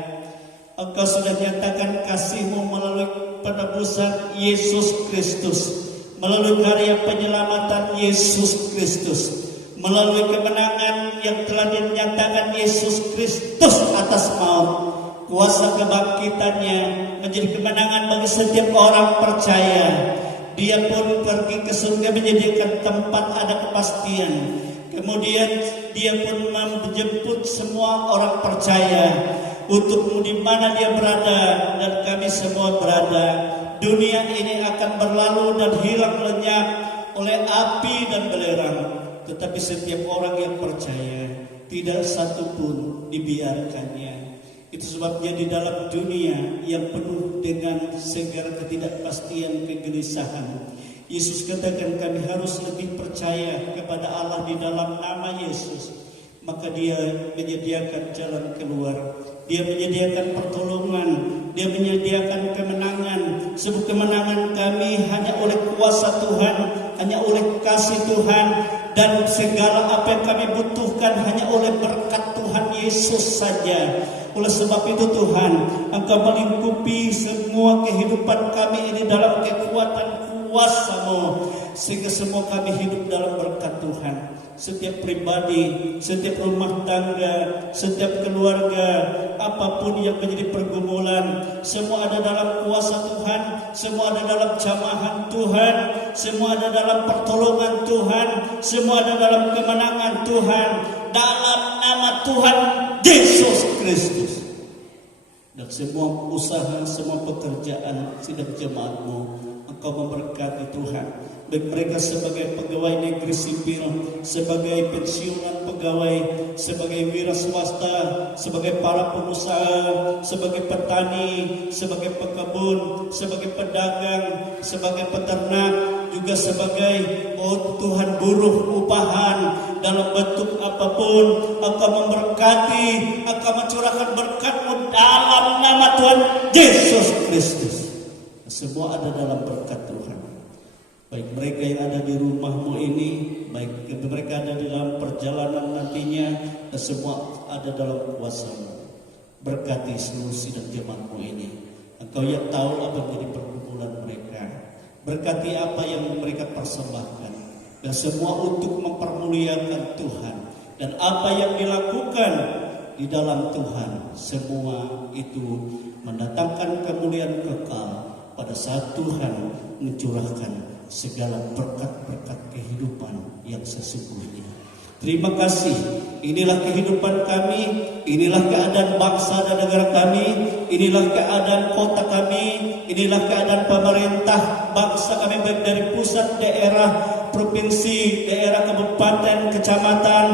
Engkau sudah nyatakan kasih-Mu melalui penebusan Yesus Kristus, melalui karya penyelamatan Yesus Kristus, melalui kemenangan yang telah dinyatakan Yesus Kristus atas maut. Kuasa kebangkitannya menjadi kemenangan bagi setiap orang percaya. Dia pun pergi ke surga menyediakan tempat ada kepastian. Kemudian dia pun menjemput semua orang percaya untuk di mana dia berada dan kami semua berada. Dunia ini akan berlalu dan hilang lenyap oleh api dan belerang. Tetapi setiap orang yang percaya, tidak satu pun dibiarkannya. Itu sebabnya di dalam dunia yang penuh dengan segala ketidakpastian, kegelisahan, Yesus katakan kami harus lebih percaya kepada Allah di dalam nama Yesus. Maka dia menyediakan jalan keluar, dia menyediakan pertolongan, dia menyediakan kemenangan. Sebab kemenangan kami hanya oleh kuasa Tuhan, hanya oleh kasih Tuhan, dan segala apa yang kami butuhkan hanya oleh berkat Tuhan Yesus saja. Oleh sebab itu Tuhan, Engkau melingkupi semua kehidupan kami ini dalam kekuatan kuasa-Mu, sehingga semua kami hidup dalam berkat Tuhan. Setiap pribadi, setiap rumah tangga, setiap keluarga, apapun yang menjadi pergumulan, semua ada dalam kuasa Tuhan, semua ada dalam jamahan Tuhan, semua ada dalam pertolongan Tuhan, semua ada dalam kemenangan Tuhan, dalam nama Tuhan Yesus Kristus. Dan semua usaha, semua pekerjaan sidang jemaat-Mu, Engkau memberkati Tuhan. Baik mereka sebagai pegawai negeri sipil, sebagai pensiunan pegawai, sebagai wira swasta, sebagai para pengusaha, sebagai petani, sebagai pekebun, sebagai pedagang, sebagai peternak, juga sebagai Tuhan buruh upahan dalam bentuk apapun. Engkau memberkati, Engkau mencurahkan berkat-Mu dalam nama Tuhan Yesus Kristus. Semua ada dalam berkat Tuhan. Baik mereka yang ada di rumahmu ini, baik mereka ada di dalam perjalanan nantinya, dan semua ada dalam kuasa-Mu. Berkati seluruh sidang jemaatmu ini. Engkau yang tahu apa yang menjadi pergumulan mereka. Berkati apa yang mereka persembahkan, dan semua untuk mempermuliakan Tuhan. Dan apa yang dilakukan di dalam Tuhan, semua itu mendatangkan kemuliaan kekal pada saat Tuhan mencurahkan segala berkat-berkat kehidupan yang sesungguhnya. Terima kasih. Inilah kehidupan kami, inilah keadaan bangsa dan negara kami, inilah keadaan kota kami, inilah keadaan pemerintah bangsa kami, baik dari pusat, daerah, provinsi, daerah, kabupaten, kecamatan,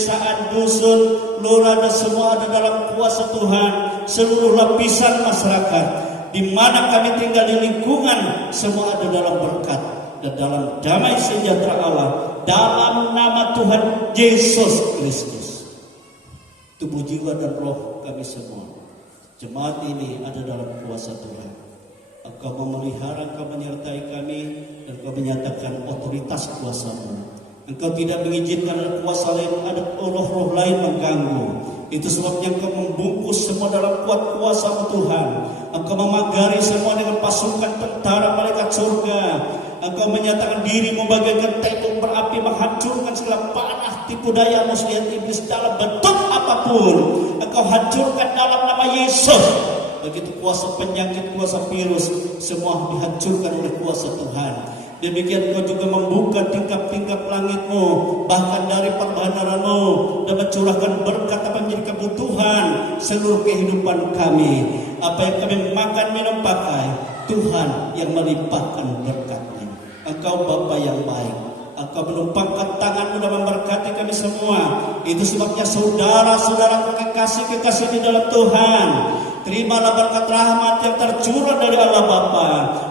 pedesaan, dusun, lurah, dan semua ada dalam kuasa Tuhan. Seluruh lapisan masyarakat di mana kami tinggal di lingkungan, semua ada dalam berkat dan dalam damai sejahtera Allah, dalam nama Tuhan Yesus Kristus. Tubuh, jiwa, dan roh kami semua, jemaat ini ada dalam kuasa Tuhan. Engkau memelihara, Engkau menyertai kami, dan Engkau menyatakan otoritas kuasa-Mu. Engkau tidak mengizinkan ada kuasa lain, ada roh-roh lain mengganggu. Itu sebabnya Engkau membungkus semua dalam kuat kuasa-Mu Tuhan. Engkau memagari semua dengan pasukan tentara malaikat surga. Engkau menyatakan diri-Mu bagaikan tembok berapi, menghancurkan segala panah tipu daya muslihat iblis dalam bentuk apapun. Engkau hancurkan dalam nama Yesus. Begitu kuasa penyakit, kuasa virus, semua dihancurkan oleh kuasa Tuhan. Demikian Kau juga membuka tingkap-tingkap langit-Mu, bahkan dari perbahanan-Mu, dan mencurahkan berkat apa menjadi kebutuhan seluruh kehidupan kami. Apa yang kami makan, minum, pakai, Tuhan yang melimpahkan berkat-Nya. Engkau Bapa yang baik. Engkau menumpangkan tangan-Mu dan memberkati kami semua. Itu sebabnya saudara-saudara kekasih-kekasih di dalam Tuhan, terimalah berkat rahmat yang tercurah dari Allah Bapa,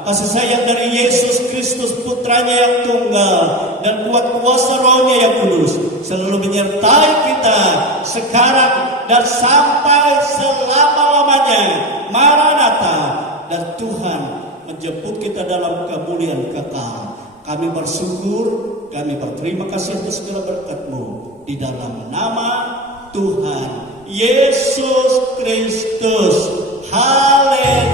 kasih sayang dari Yesus Kristus Putranya yang tunggal, dan kuat kuasa Roh-Nya yang kudus selalu menyertai kita sekarang dan sampai selama-lamanya. Maranatha. Dan Tuhan menjemput kita dalam kemuliaan kekal. Kami bersyukur, kami berterima kasih atas segala berkat-Mu di dalam nama Tuhan Yesus Kristus. Haleluya.